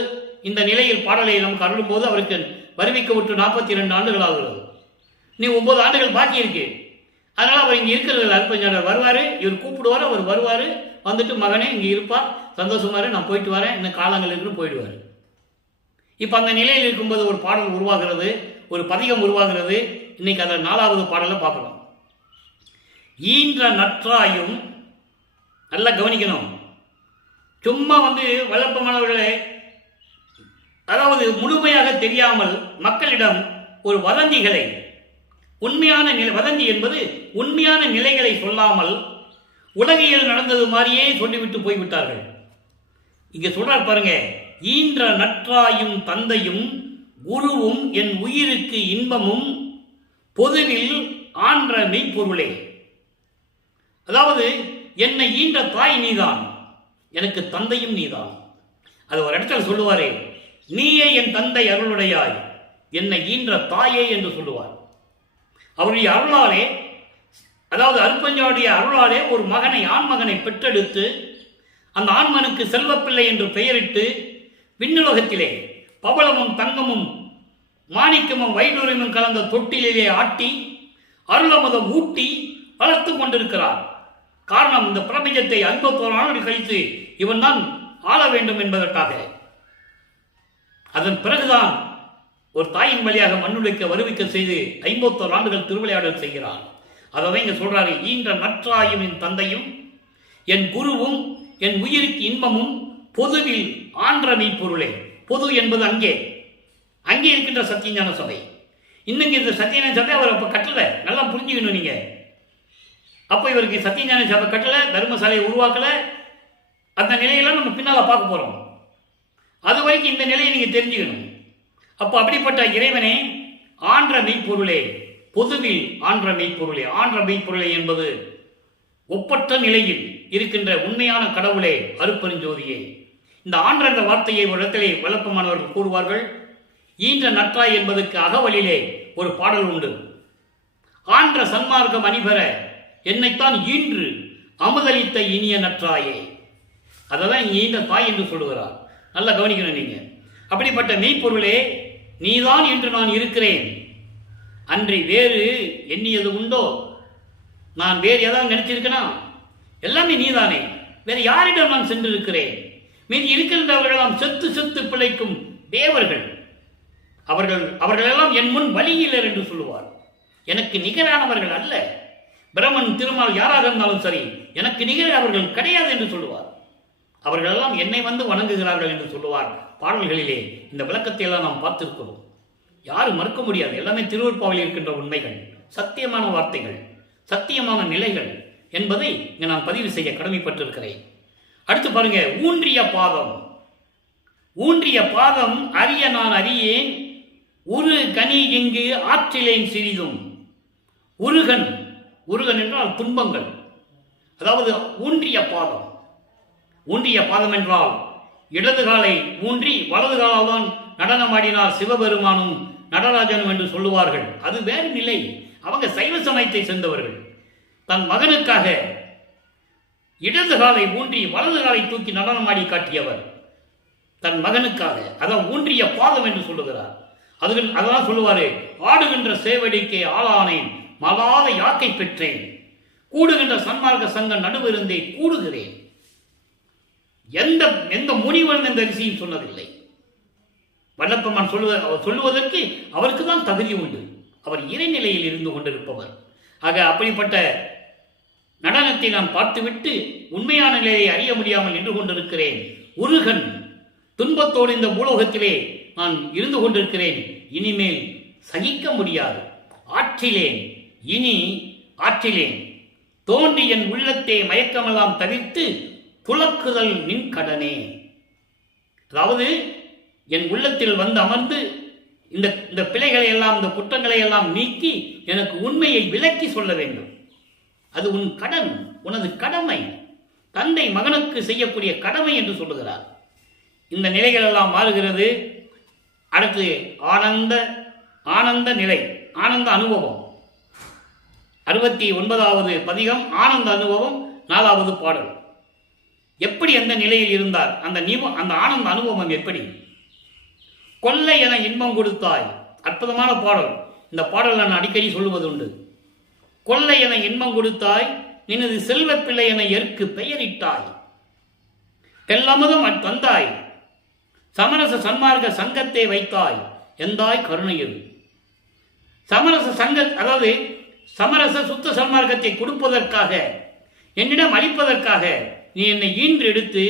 இந்த நிலையில் பாடலை நமக்கு அருளும் போது அவருக்கு வருவிக்க விட்டு 42 ஆண்டுகள் ஆகிறது. நீ 9 ஆண்டுகள் பாக்கி இருக்கு. அதனால அவர் இங்கே இருக்கிறது அற்பஞானர் வருவார், இவர் கூப்பிடுவார், அவர் வருவார், வந்துட்டு மகனே இங்கே இருப்பார், சந்தோஷமா நான் போயிட்டு வரேன், இன்னும் காலங்கள் இருக்குன்னு போயிடுவார். இப்போ அந்த நிலையில் இருக்கும்போது ஒரு பாடல் உருவாகிறது, ஒரு பதிகம் உருவாகிறது. இன்னைக்கு அதை 4வது பாடலை பார்க்கலாம். ஈன்ற நற்றாயும், நல்லா கவனிக்கணும். சும்மா வல்லப்பமானவர்களே, அதாவது முழுமையாக தெரியாமல் மக்களிடம் ஒரு வதந்திகளை, உண்மையான வதந்தி என்பது உண்மையான நிலைகளை சொல்லாமல் உலகியல் நடந்தது மாதிரியே சொல்லிவிட்டு போய்விட்டார்கள். இங்க சொல்றார் பாருங்க, ஈன்ற நற்றாயும் தந்தையும் குருவும் என் உயிருக்கு இன்பமும் பொதுவில் ஆன்ற மெய்ப்பொருளே. அதாவது என்னை ஈன்ற தாய் நீதான், எனக்கு தந்தையும் நீதான். அது ஒரு இடத்துல சொல்லுவாரே, நீயே என் தந்தை அருளுடையாய், என்னை ஈன்ற தாயே என்று சொல்லுவார். அவருடைய அருளாலே, அதாவது அருட்பஞ்சாவுடைய அருளாலே ஒரு மகனை, ஆண்மகனை பெற்றெடுத்து, அந்த ஆண்மனுக்கு செல்வப்பிள்ளை என்று பெயரிட்டு விண்ணுலகத்திலே பவளமும் தங்கமும் மாணிக்கமும் வைடூரியமும் கலந்த தொட்டிலே ஆட்டி அருளமுதம் ஊட்டி வளர்த்து கொண்டிருக்கிறார். காரணம், இந்த பிரபஞ்சத்தை 51 ஆண்டுகள் கழித்து இவன் தான் ஆள வேண்டும் என்பதற்காக. அதன் பிறகுதான் ஒரு தாயின் வழியாக மண்ணுடைக்க வருவிக்க செய்து 51 ஆண்டுகள் திருவிளையாடல் செய்கிறார். அதை இங்க சொல்றாரு, ஈன்ற நற்றாயும் என் தந்தையும் என் குருவும் என் உயிருக்கு இன்பமும் பொதுவில் ஆன்ற மெய்ப்பொருளே. பொது என்பது அங்கே இருக்கின்ற சத்தியஞான சபை. இன்னும் இந்த சத்தியஞான சபை அவர் அப்ப கட்டல, நல்லா புரிஞ்சுக்கணும் நீங்க. அப்ப இவருக்கு சத்தியஞான சபை கட்டல, தர்மசாலையை உருவாக்கல. அந்த நிலையெல்லாம் நம்ம பின்னால பார்க்க போறோம். அது வரைக்கும் இந்த நிலையை நீங்க தெரிஞ்சுக்கணும். அப்போ அப்படிப்பட்ட இறைவனே ஆன்ற மெய்ப்பொருளே, பொதுவில் ஆன்ற மெய்ப்பொருளே. ஆன்ற மெய்ப்பொருளே என்பது ஒப்பற்ற நிலையில் இருக்கின்ற உண்மையான கடவுளே, அருட்பெருஞ்சோதியே. இந்த ஆன்ற என்ற வார்த்தையை ஒரு இடத்திலே வல்லப்பமானவர்கள் கூறுவார்கள். ஈன்ற நற்றாய் என்பதற்கு அகவலிலே ஒரு பாடல் உண்டு. ஆன்ற சன்மார்க்கம் அணிபெற என்னைத்தான் ஈன்று அமுதளித்த இனிய நற்றாயே. அதைதான் ஈன்ற தாய் என்று சொல்லுகிறார். நல்லா கவனிக்கணும் நீங்க. அப்படிப்பட்ட மெய்ப்பொருளே, நீதான் என்று நான் இருக்கிறேன். அன்றி வேறு எண்ணியது உண்டோ? நான் வேறு ஏதாவது நினைச்சிருக்கேனா? எல்லாமே நீதானே. வேறு யாரிடம் நான் சென்றிருக்கிறேன்? மீதி இருக்கின்றவர்களெல்லாம் செத்து செத்து பிழைக்கும் தேவர்கள். அவர்களெல்லாம் என் முன் வழியிலர் என்று சொல்லுவார். எனக்கு நிகரானவர்கள் அல்ல. பிரமன் திருமால் யாராக இருந்தாலும் சரி, எனக்கு நிகர அவர்கள் கிடையாது என்று சொல்லுவார். அவர்களெல்லாம் என்னை வந்து வணங்குகிறார்கள் என்று சொல்லுவார். பாடல்களிலே இந்த விளக்கத்தை எல்லாம் நாம் பார்த்திருக்கிறோம். யாரும் மறுக்க முடியாது. எல்லாமே திருவருட்பாவில் இருக்கின்ற உண்மைகள், சத்தியமான வார்த்தைகள், சத்தியமான நிலைகள் என்பதை இங்கே நான் பதிவு செய்ய கடமைப்பட்டிருக்கிறேன். அடுத்து பாருங்க, ஊன்றிய பாதம். ஊன்றிய பாதம் அறிய நான் அறியேன், உரு கனி இங்கு ஆற்றிலேன் சிறிதும். உருகன், உருகன் என்றால் துன்பங்கள். அதாவது ஊன்றிய பாதம். ஊன்றிய பாதம் என்றால் இடது காலை ஊன்றி வலது காலால் தான் நடனமாடினார் சிவபெருமானும் நடராஜனும் என்று சொல்லுவார்கள். அது வேறு நிலை. அவங்க சைவ சமயத்தை சேர்ந்தவர்கள். தன் மகனுக்காக இடது காலை ஊன்றி வலது காலை தூக்கி நடனமாடி காட்டியவர் தன் மகனுக்காக. அதான் ஊன்றிய பாதம் என்று சொல்லுகிறார். அதெல்லாம் சொல்லுவாரு, ஆடுகின்ற சேவடிக்கே ஆளானேன், மலாத யாக்கை பெற்றேன், கூடுகின்ற சன்மார்க்க சங்க நடுவிருந்தே கூடுகிறேன். எந்த முனிவன் எந்த ரிஷியும் சொன்னதில்லை. வல்லப்பெருமான் சொல்லுவதற்கு அவருக்கு தான் தகுதி உண்டு. அவர் இறைநிலையில் இருந்து கொண்டிருப்பவர். ஆக அப்படிப்பட்ட நடனத்தை நான் பார்த்துவிட்டு உண்மையான நிலையை அறிய முடியாமல் நின்று கொண்டிருக்கிறேன். உருகன், துன்பத்தோடு இந்த பூலோகத்திலே நான் இருந்து கொண்டிருக்கிறேன். இனிமேல் சகிக்க முடியாது. ஆற்றிலேன், இனி ஆற்றிலேன். தோன்றி என் உள்ளத்தை மயக்கமெல்லாம் தவிர்த்து துலக்குதல் நின் கடனே. அதாவது என் உள்ளத்தில் வந்து அமர்ந்து இந்த பிழைகளை எல்லாம், இந்த குற்றங்களை எல்லாம் நீக்கி எனக்கு உண்மையை விளக்கி சொல்ல வேண்டும். அது உன் கடன், உனது கடமை, தந்தை மகனுக்கு செய்யக்கூடிய கடமை என்று சொல்லுகிறார். இந்த நிலைகள் எல்லாம் மாறுகிறது. அடுத்து ஆனந்த நிலை, ஆனந்த அனுபவம். 69வது பதிகம் ஆனந்த அனுபவம், 4வது பாடல். எப்படி எந்த நிலையில் இருந்தார்? அந்த ஆனந்த அனுபவம் எப்படி? கொள்ளை என இன்பம் கொடுத்தாய். அற்புதமான பாடல். இந்த பாடல் நான் அடிக்கடி சொல்லுவது உண்டு. கொள்ளை என இன்பம் கொடுத்தாய், நினது செல்வ பிள்ளை என எற்கு பெயரிட்டாய். தெல்லமுதம் தந்தாய், சமரச சன்மார்க்க சங்கத்தை வைத்தாய், எந்தாய் கருணையில். சமரச சங்க, அதாவது சமரச சுத்த சன்மார்க்கத்தை கொடுப்பதற்காக, என்னிடம் அளிப்பதற்காக நீ என்னை ஈன்று எடுத்து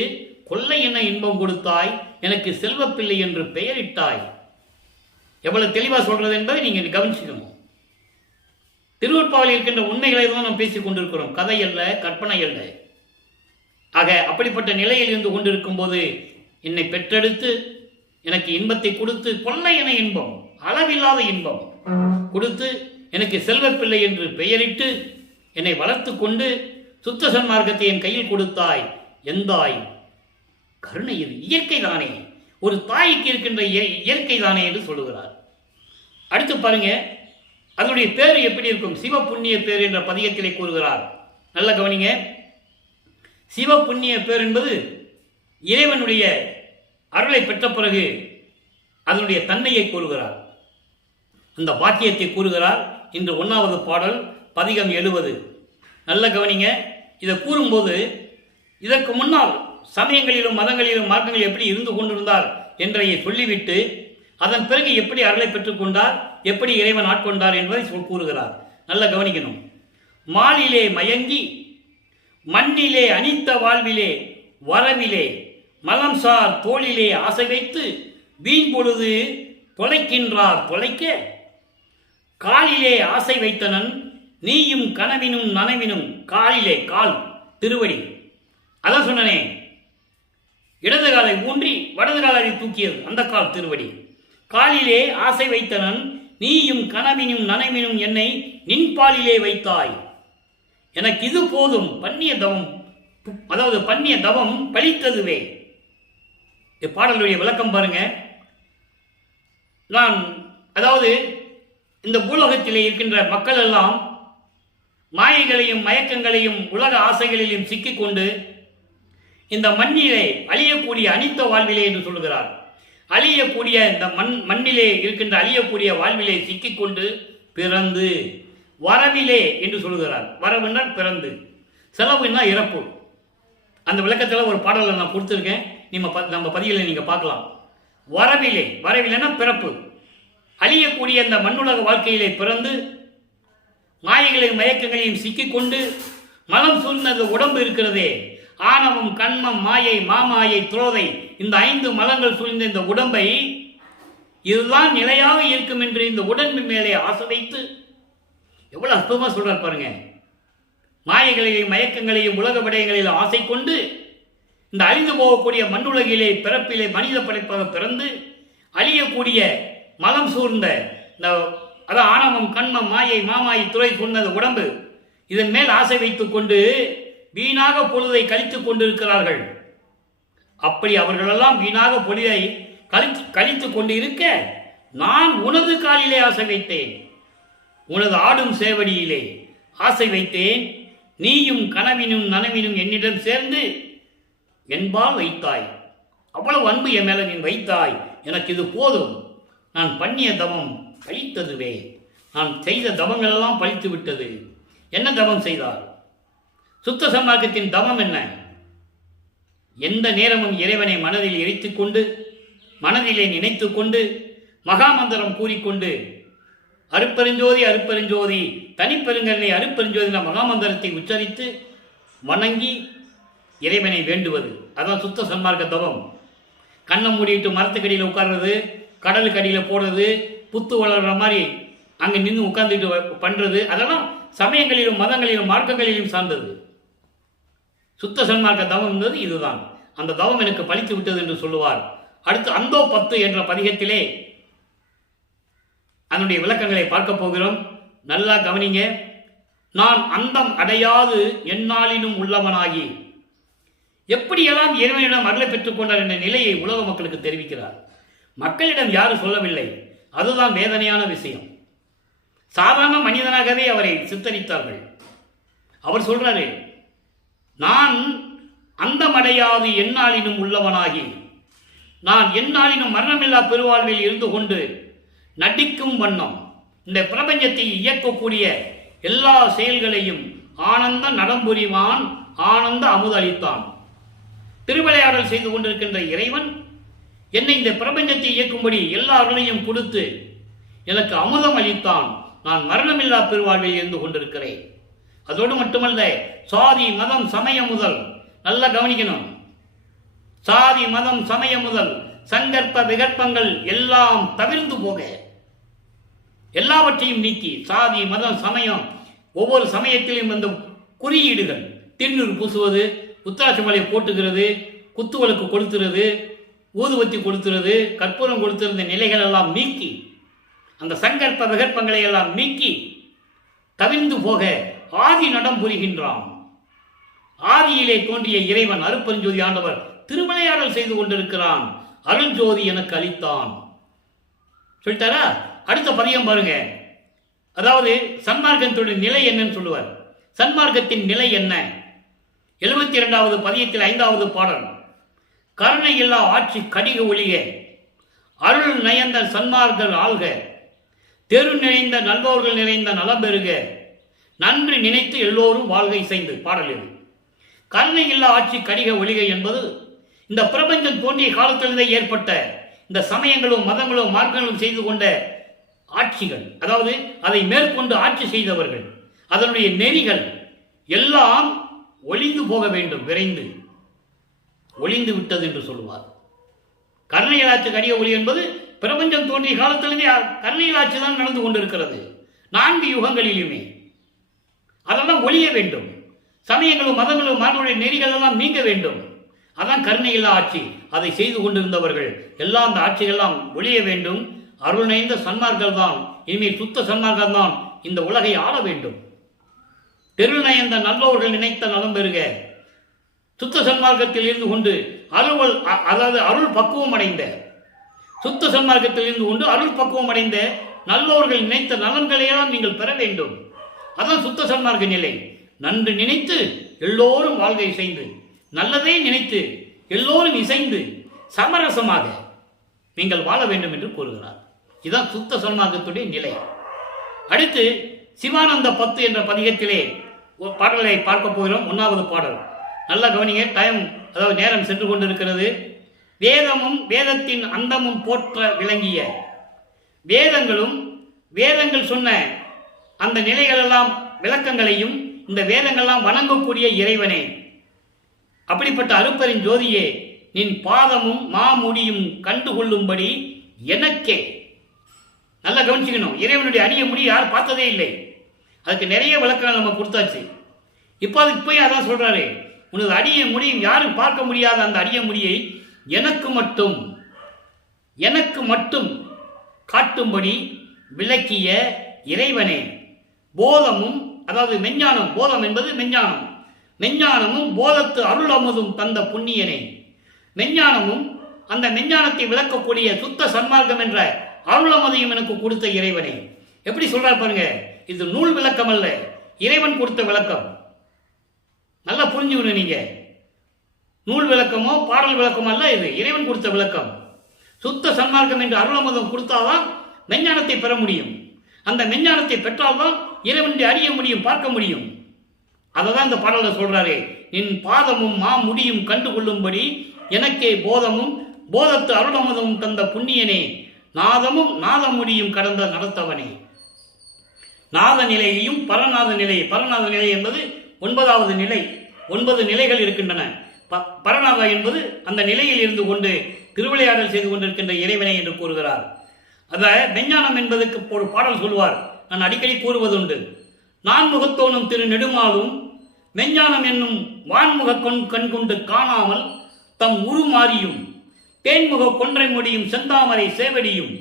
கொள்ளை என இன்பம் கொடுத்தாய், எனக்கு செல்வப்பிள்ளை என்று பெயரிட்டாய். எவ்வளவு தெளிவா சொல்றது என்பதை நீங்க கவனிச்சுக்கணும். திருவருட்பாவில் இருக்கின்ற உண்மைகளை தான் நாம் பேசிக் கொண்டிருக்கிறோம். கதை அல்ல, கற்பனை அல்ல. ஆக அப்படிப்பட்ட நிலையில் இருந்து கொண்டிருக்கும் போது என்னை பெற்றெடுத்து எனக்கு இன்பத்தை கொடுத்து, கொள்ளை என இன்பம், அளவில்லாத இன்பம் கொடுத்து, எனக்கு செல்வப்பிள்ளை என்று பெயரிட்டு என்னை வளர்த்து கொண்டு சுத்த சன்மார்க்கத்தை என் கையில் கொடுத்தாய், எந்தாய் கருணை. இது இயற்கை தானே, ஒரு தாய்க்கு இருக்கின்ற இயற்கை தானே என்று சொல்லுகிறார். அடுத்து பாருங்க, அதனுடைய பேர் எப்படி இருக்கும்? சிவ புண்ணிய பேர் என்ற பதிகத்திலே கூறுகிறார். நல்ல கவனிங்க. சிவ புண்ணிய பேர் என்பது இறைவனுடைய அருளை பெற்ற பிறகு அதனுடைய தன்மையை கூறுகிறார். அந்த பாக்கியத்தை கூறுகிறார். இன்று 1வது பாடல், பதிகம் 70. நல்ல கவனிங்க. இதை கூறும்போது இதற்கு முன்னால் சமயங்களிலும் மதங்களிலும் மார்க்கங்கள் எப்படி இருந்து கொண்டிருந்தார் என்றையை சொல்லிவிட்டு அதன் பிறகு எப்படி அருளை பெற்றுக் கொண்டார், எப்படி இறைவன் ஆட்கொண்டார் என்பதை கூறுகிறார். நல்ல கவனிக்கணும். மாலிலே மயங்கி மண்ணிலே அனித்த வாழ்விலே வரவிலே மலம் சார் தோளிலே ஆசை வைத்து வீண் பொழுது தொலைக்கின்றார் தொலைக்க, காலிலே ஆசை வைத்தனன் நீயும் கனவினும் நனவினும். காலிலே, கால் திருவடி. அதான் சொன்னனே, இடது காலை ஊன்றி வடது காலை தூக்கியது அந்த கால் திருவடி. காலிலே ஆசை வைத்தனன் நீயும் கனவினும் நனவினும் என்னை நின்பாலிலே வைத்தாய், எனக்கு இது போதும் பண்ணிய தவம், அதாவது பண்ணிய தவம் பலித்ததுவே. பாடலுடைய விளக்கம் பாருங்க. நான் அதாவது இந்த பூலோகத்திலே இருக்கின்ற மக்கள் எல்லாம் மாயைகளையும் மயக்கங்களையும் உலக ஆசைகளிலும் சிக்கிக்கொண்டு இந்த மண்ணிலே அழியக்கூடிய அனித்த வாழ்விலே என்று சொல்லுகிறார். அழியக்கூடிய இந்த மண்ணிலே இருக்கின்ற அழியக்கூடிய வாழ்விலே சிக்கிக்கொண்டு பிறந்து வரவிலே என்று சொல்கிறார். வரவுனால் பிறந்து, செலவுன்னா இறப்பு. அந்த விளக்கத்தில் ஒரு பாடலை நான் கொடுத்துருக்கேன், நம்ம பதிவில் நீங்கள் பார்க்கலாம். வரவிலே, வரவில்லைன்னா பிறப்பு. அழியக்கூடிய இந்த மண்ணுலக வாழ்க்கையிலே பிறந்து மாயைகளையும் மயக்கங்களையும் சிக்கிக்கொண்டு மலம் சூழ்ந்த உடம்பு இருக்கிறதே, ஆணவம், கண்மம், மாயை, மாமாயை, துரோதை, இந்த 5 மலங்கள் சூழ்ந்த இந்த உடம்பை இதுதான் நிலையாக இருக்கும் என்று இந்த உடம்பின் மேலே ஆசை வைத்து, எவ்வளவு அற்புதமா சொல்றார் பாருங்க. மாயைகளையும் மயக்கங்களையும் உலக விடயங்களில் ஆசை கொண்டு இந்த அழிந்து போகக்கூடிய மண்ணுலகிலே பிறப்பிலே மனித படைப்பாக பிறந்து அழியக்கூடிய மலம் சூழ்ந்த இந்த அதான் ஆணவம், கண்மம், மாயை, மாமாயை, துறை சூழ்ந்த உடம்பு, இதன் மேல் ஆசை வைத்துக் கொண்டு வீணாக பொழுதை கழித்துக் கொண்டிருக்கிறார்கள். அப்படி அவர்களெல்லாம் வீணாக பொழுதை கழித்துக் கொண்டு இருக்க, நான் உனது காலிலே ஆசை வைத்தேன், உனது ஆடும் சேவடியிலே ஆசை வைத்தேன், நீயும் கனவினும் நனவினும் என்னிடம் சேர்ந்து என்பால் வைத்தாய். அவ்வளவு அன்பு என் மேல நீ வைத்தாய், எனக்கு இது போதும். நான் பண்ணிய தவம் பழித்ததுவே, நான் செய்த தவங்கள் எல்லாம் பழித்து விட்டது. என்ன தவம் செய்தார்? சுத்த சன்மார்க்கத்தின் தவம் என்ன? எந்த நேரமும் இறைவனை மனதில் எரித்துக் கொண்டு, மனதிலே நினைத்து கொண்டு, மகாமந்திரம் கூறிக்கொண்டு, அருப்பெருஞ்சோதி அருப்பெருஞ்சோதி தனிப்பெருங்கரனை அருப்பெருஞ்சோதி மகாமந்திரத்தை உச்சரித்து வணங்கி இறைவனை வேண்டுவது, அதான் சுத்த சன்மார்க்க தவம். கண்ணை மூடிட்டு மரத்துக்கடியில் உட்கார்றது, கடலுக்கு அடியில் போடுறது, புத்து வளர்ற மாதிரி அங்கே நின்று உட்கார்ந்துட்டு பண்றது, அதெல்லாம் சமயங்களிலும் மதங்களிலும் மார்க்கங்களிலும் சார்ந்தது. சுத்த சன்மார்க்க தவம் என்பது இதுதான். அந்த தவம் எனக்கு பலித்து விட்டது என்று சொல்லுவார். அடுத்து அந்தோ 10 என்ற பதிகத்திலே அதனுடைய விளக்கங்களை பார்க்க போகிறோம். நல்லா கவனிங்க. நான் அந்தம் அடையாது எந்நாளினும் உள்ளவனாகி, எப்படியெல்லாம் இறைவனிடம் அருளை பெற்றுக் கொண்டார் என்ற நிலையை உலக மக்களுக்கு தெரிவிக்கிறார். மக்களிடம் யாரும் சொல்லவில்லை, அதுதான் வேதனையான விஷயம். சாதாரண மனிதனாகவே அவரை சித்தரித்தார்கள். அவர் சொல்றாரு, நான் அந்தமடையாது எந்நாளினும் உள்ளவனாகி, நான் எந்நாளினும் மரணமில்லா பெருவாழ்வில் இருந்து கொண்டு நடிக்கும் வண்ணம் இந்த பிரபஞ்சத்தை இயக்கக்கூடிய எல்லா செயல்களையும் ஆனந்த நடம்புரிவான், ஆனந்த அமுதளித்தான். திருவிளையாடல் செய்து கொண்டிருக்கின்ற இறைவன் என்னை இந்த பிரபஞ்சத்தை இயக்கும்படி எல்லா அருளையும் கொடுத்து எனக்கு அமுதம் அளித்தான். நான் மரணமில்லா பெருவாழ்வில் இருந்து கொண்டிருக்கிறேன். அதோடு மட்டுமல்ல, சாதி மதம் சமயம் முதல், நல்லா கவனிக்கணும், சாதி மதம் சமயம் முதல் சங்கற்ப விகற்பங்கள் எல்லாம் தவிர்ந்து போக, எல்லாவற்றையும் நீக்கி, சாதி மதம் சமயம், ஒவ்வொரு சமயத்திலும் வந்த குறியீடுகள், திருநூறு பூசுவது, உத்தாட்சி மலை போட்டுகிறது, குத்துவலுக்கு கொளுத்துறது, ஊதுவத்தி கொளுத்துறது, கற்பூரம் கொளுத்துற நிலைகள் எல்லாம் நீக்கி, அந்த சங்கற்ப விகற்பங்களை எல்லாம் நீக்கி தவிர்ந்து போக ஆதி நடம் புரிகின்றான். ஆதியிலே தோன்றிய இறைவன் அருப்பெருஞ்சோதி ஆண்டவர் திருவிளையாடல் செய்து கொண்டிருக்கிறான். அருள் ஜோதி எனக்கு அளித்தான் சொல்லிட்டாரா? அடுத்த பதியம் பாருங்க. அதாவது சன்மார்க்கத்துடைய நிலை என்னன்னு சொல்லுவார். சன்மார்க்கத்தின் நிலை என்ன? 72வது பதியத்தில் 5வது பாடல். கருணை இல்லா ஆட்சி கடிக ஒளிக, அருள் நயந்த சன்மார்கள் ஆள்க, தெரு நிறைந்த நல்லோர்கள் நிறைந்த நலம் பெறுக, நன்றி நினைத்து எல்லோரும் வாழ்க இசைந்து. பாடல் இது. கருணை இல்லா ஆட்சி கடிக ஒளிகை என்பது இந்த பிரபஞ்சம் தோன்றிய காலத்திலிருந்தே ஏற்பட்ட இந்த சமயங்களும் மதங்களும் மார்க்கங்களும் செய்து கொண்ட ஆட்சிகள், அதாவது அதை மேற்கொண்டு ஆட்சி செய்தவர்கள், அதனுடைய நெறிகள் எல்லாம் ஒளிந்து போக வேண்டும், விரைந்து ஒளிந்து விட்டது என்று சொல்லுவார். கருணையிலாட்சி கடிக ஒளி என்பது பிரபஞ்சம் தோன்றிய காலத்திலிருந்தே கருணையிலாட்சி தான் நடந்து கொண்டிருக்கிறது. 4 யுகங்களிலுமே அதெல்லாம் ஒழிய வேண்டும். சமயங்களும் மதங்களும் மார்களுடைய நெறிகள் எல்லாம் நீங்க வேண்டும். அதான் கருணையில்லா ஆட்சி. அதை செய்து கொண்டிருந்தவர்கள் எல்லாம் அந்த ஆட்சிகள்லாம் ஒழிய வேண்டும். அருள் நிறைந்த சன்மார்கள் தான், இனிமேல் சுத்த சன்மார்கள் தான் இந்த உலகை ஆள வேண்டும். தெருள் நயந்த நல்லோர்கள் நினைத்த நலம் பெறுக. சுத்த சன்மார்க்கத்தில் இருந்து கொண்டு அருள் பக்குவம் அடைந்த, சுத்த சன்மார்க்கத்தில் இருந்து கொண்டு அருள் பக்குவம் அடைந்த நல்லோர்கள் நினைத்த நலன்களையெல்லாம் நீங்கள் பெற வேண்டும். அதான் சுத்த சன்மார்க்க நிலை. நன்று நினைத்து எல்லோரும் வாழ்க்கை இசைந்து, நல்லதே நினைத்து எல்லோரும் இசைந்து சமரசமாக, நீங்கள் வாழ வேண்டும் என்று கூறுகிறார். இதுதான் சுத்த சன்மார்க்கத்துடைய நிலை. அடுத்து சிவானந்த 10 என்ற பதிகத்திலே ஒரு பாடலை பார்க்க போகிறோம். 1வது பாடல் நல்லா கவனிங்க. அதாவது நேரம் சென்று கொண்டிருக்கிறது. வேதமும் வேதத்தின் அந்தமும் போற்ற விளங்கிய வேதங்கள் சொன்ன அந்த நிலைகளெல்லாம் விளக்கங்களையும் இந்த வேதங்கள்லாம் வணங்கக்கூடிய இறைவனே, அப்படிப்பட்ட அருப்பரின் ஜோதியே, நின் பாதமும் மாமுடியும் கண்டுகொள்ளும்படி எனக்கே. நல்லா கவனிச்சுக்கணும். இறைவனுடைய அடிய முடி யார் பார்த்ததே இல்லை. அதுக்கு நிறைய விளக்கங்கள் நம்ம கொடுத்தாச்சு. இப்போ அதான் சொல்றாரு, உனது அடிய முடியும் யாரும் பார்க்க முடியாத அந்த அடிய முடியை எனக்கு மட்டும் காட்டும்படி விளக்கிய இறைவனே, போதமும் அதாவது மெஞ்ஞானம், போதம் என்பது மெஞ்ஞானம், மெஞ்ஞானமும் போதத்து அருள் அமுதும் தந்த புண்ணியனே, மெஞ்ஞானமும் அந்த மெஞ்ஞானத்தை விளக்கக்கூடிய சுத்த சன்மார்க்கம் என்ற அருள் அமுதையும் எனக்கு கொடுத்த இறைவனே. எப்படி சொல்றார் பாருங்க. இது நூல் விளக்கம் அல்ல, இறைவன் கொடுத்த விளக்கம். நல்லா புரிஞ்சுக்கணும் நீங்க. நூல் விளக்கமோ பாடல் விளக்கமோ அல்ல, இது இறைவன் கொடுத்த விளக்கம். சுத்த சன்மார்க்கம் என்று அருள் அமுதம் கொடுத்தால்தான் மெஞ்ஞானத்தை பெற முடியும். அந்த மெஞ்ஞானத்தை பெற்றால்தான் இறைவனுடைய அறிய முடியும், பார்க்க முடியும். அதை தான் இந்த பாடலில் சொல்றாரு. நின் பாதமும் முடியும் கண்டுகொள்ளும்படி எனக்கே போதமும் போதத்து அருளமுதமும் தந்த புண்ணியனே, நாதமும் நாத முடியும் கடந்த நடத்தவனே. நாத நிலையையும் பரநாத நிலை என்பது 9வது நிலை. 9 நிலைகள் இருக்கின்றன. பரநாதா என்பது அந்த நிலையில் இருந்து கொண்டு திருவிளையாடல் செய்து கொண்டிருக்கின்ற இறைவனை என்று கூறுகிறார். அத மெஞ்ஞானம் என்பதற்கு ஒரு பாடல் சொல்வார், நான் அடிக்கடி கூறுவதுண்டு. நான்முகத்தோனும் திரு நெடுமாலும் மெஞ்ஞானம் என்னும் வான்முக கண் கொண்டு காணாமல் தம் உருமாறியும் தேன்முக கொன்றை முடியும் செந்தாமரை சேவடியும்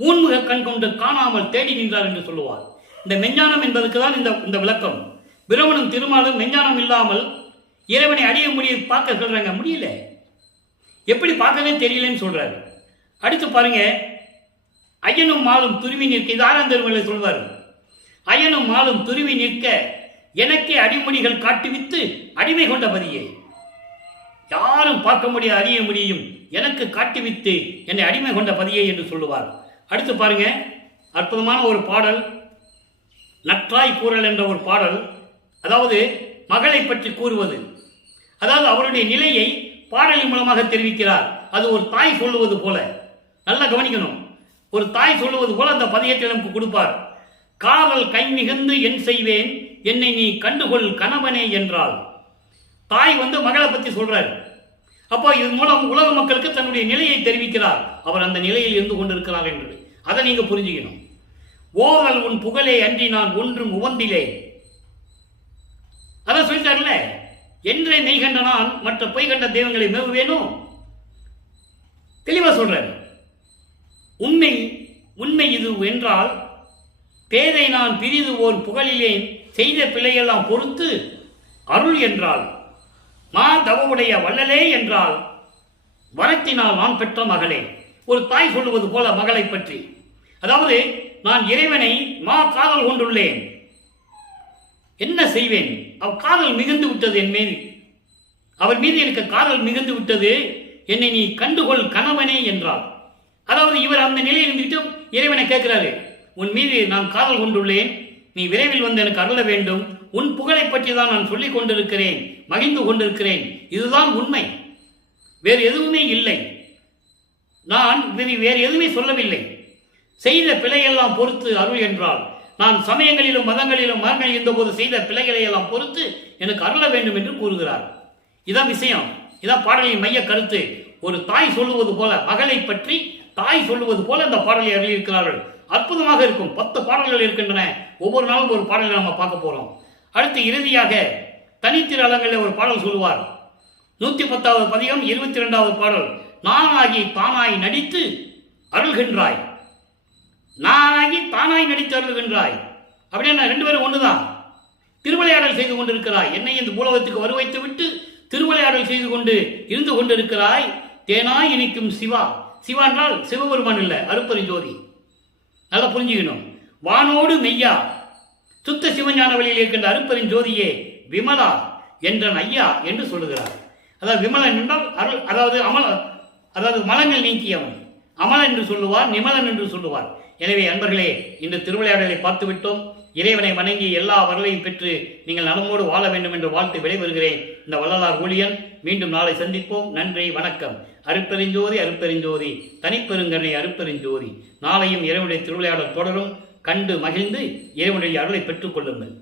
ஊன்முக கண் கொண்டு காணாமல் தேடி நின்றார் என்று சொல்லுவார். இந்த மெஞ்ஞானம் என்பதற்கு தான் இந்த விளக்கம். பிரமனும் திருமாலும் மெஞ்ஞானம் இல்லாமல் இறைவனை அடைய பார்க்க சொல்றாங்க, முடியல. எப்படி பார்க்கவே தெரியலன்னு சொல்றாரு. அடுத்து பாருங்க, ஐயனும் மாலும் துருவி நிற்க, இது 6ஆம் திருமுறையில சொல்வார். ஐயனும் மாலும் துருவி நிற்க எனக்கே அடிமொழிகள் காட்டுவித்து அடிமை கொண்ட பதியே, யாரும் பார்க்க முடியாது அறிய முடியும் எனக்கு காட்டுவித்து என்னை அடிமை கொண்ட பதியே என்று சொல்லுவார். அடுத்து பாருங்க, அற்புதமான ஒரு பாடல், நற்றாய் கூறல் என்ற ஒரு பாடல். அதாவது மகளை பற்றி கூறுவது, அதாவது அவருடைய நிலையை பாடலின் மூலமாக தெரிவிக்கிறார். அது ஒரு தாய் சொல்லுவது போல. நல்லா கவனிக்கணும். ஒரு தாய் சொல்லுவது போல அந்த பதியத்தை நமக்கு கொடுப்பார். காதல் கை மிகுந்து என் செய்வேன் என்னை நீ கண்டுகொள் கணவனே என்றால், தாய் மகளை பத்தி சொல்றாரு. அப்போ இது மூலம் உலக மக்களுக்கு தன்னுடைய நிலையை தெரிவிக்கிறார். அவர் அந்த நிலையில் இருந்து கொண்டிருக்கிறார் என்று அதை நீங்க புரிஞ்சுக்கணும். ஓவல் உன் புகழே அன்றி நான் ஒன்றும் உவந்திலே, அதான் சொல்லிட்டார்ல, என்றே மெய் கண்ட நான் மற்ற பொய் கண்ட தெய்வங்களை மேவுவேணும். தெளிவா சொல்றாரு. உண்மை இது என்றால் பேதை நான் பிரிது ஓர் புகழிலேன் செய்த பிழையெல்லாம் பொறுத்து அருள் என்றால், மா தவவுடைய வள்ளலே என்றால் வரத்தினால் நான் பெற்ற மகளே. ஒரு தாய் சொல்லுவது போல மகளை பற்றி. அதாவது நான் இறைவனை காதல் கொண்டுள்ளேன், என்ன செய்வேன், அவர் காதல் மிகுந்து விட்டது என் மீது, அவர் மீது எனக்கு காதல் மிகுந்து விட்டது, என்னை நீ கண்டுகொள் கணவனே என்றார். அதாவது இவர் அந்த நிலையில் இருந்துட்டு இறைவனை கேட்கிறாரு, உன் மீது நான் காதல் கொண்டுள்ளேன், நீ விரைவில் வந்து எனக்கு அருள வேண்டும், உன் புகழை பற்றி தான் நான் சொல்லிக் கொண்டிருக்கிறேன், மகிழ்ந்து கொண்டிருக்கிறேன், இதுதான் உண்மை, வேறு எதுவுமே இல்லை, நான் வேறு எதுவுமே சொல்லவில்லை, செய்த பிழையெல்லாம் பொறுத்து அருள் என்றால், நான் சமயங்களிலும் மதங்களிலும் மரங்கள் இருந்தபோது செய்த பிழைகளை எல்லாம் பொறுத்து எனக்கு அருள வேண்டும் என்று கூறுகிறார். இதான் விஷயம், இதான் பாடலின் மைய கருத்து. ஒரு தாய் சொல்லுவது போல, மகளை பற்றி தாய் சொல்லுவது போல இந்த பாடலை அருளியிருக்கிறார்கள். அற்புதமாக இருக்கும். 10 பாடல்கள் இருக்கின்றன. ஒவ்வொரு நாளும் ஒரு பாடலை நம்ம பார்க்க போறோம். அடுத்து இறுதியாக தனித்திரு அலங்களில் ஒரு பாடல் சொல்லுவார். 110வது பதிகம் 22வது பாடல். நானாகி தானாய் நடித்து அருள்கின்றாய், நானாகி தானாய் நடித்து அருள்கின்றாய். அப்படின்னா 2 பேரும் ஒண்ணுதான். திருவிளையாடல் செய்து கொண்டிருக்கிறாய், என்னை இந்த பூலகத்துக்கு வருவைத்து விட்டு திருவிளையாடல் செய்து கொண்டு இருந்து கொண்டிருக்கிறாய். தேனாய் இனிக்கும் சிவா, சிவா என்றால் சிவபெருமான் இல்ல, அருப்பரி ஜோதி. நல்லா புரிஞ்சுக்கணும். வானோடு மெய்யா சுத்த சிவஞான வழியில் இருக்கின்ற அருப்பரின் ஜோதியே விமலா என்றன் ஐயா என்று சொல்லுகிறார். அதாவது விமலன் என்றால் அருள், அதாவது மலங்கள் நீக்கியவன், அமலன் என்று சொல்லுவார், நிமலன் என்று சொல்லுவார். எனவே அன்பர்களே, இந்த திருவிளையாடலை பார்த்துவிட்டோம். இறைவனை வணங்கி எல்லா வரலையும் பெற்று நீங்கள் நலமோடு வாழ வேண்டும் என்று வாழ்த்து விடைபெறுகிறேன். இந்த வள்ளலார் ஊழியன். மீண்டும் நாளை சந்திப்போம். நன்றி, வணக்கம். அருட்பெருஞ்சோதி, அருட்பெருஞ்சோதி, தனிப்பெருங்கருணை அருட்பெருஞ்சோதி. நாளையும் இறைவனுடைய திருவிளையாடல் தொடரும். கண்டு மகிழ்ந்து இறைவனுடைய அருளை பெற்றுக் கொள்ளுங்கள்.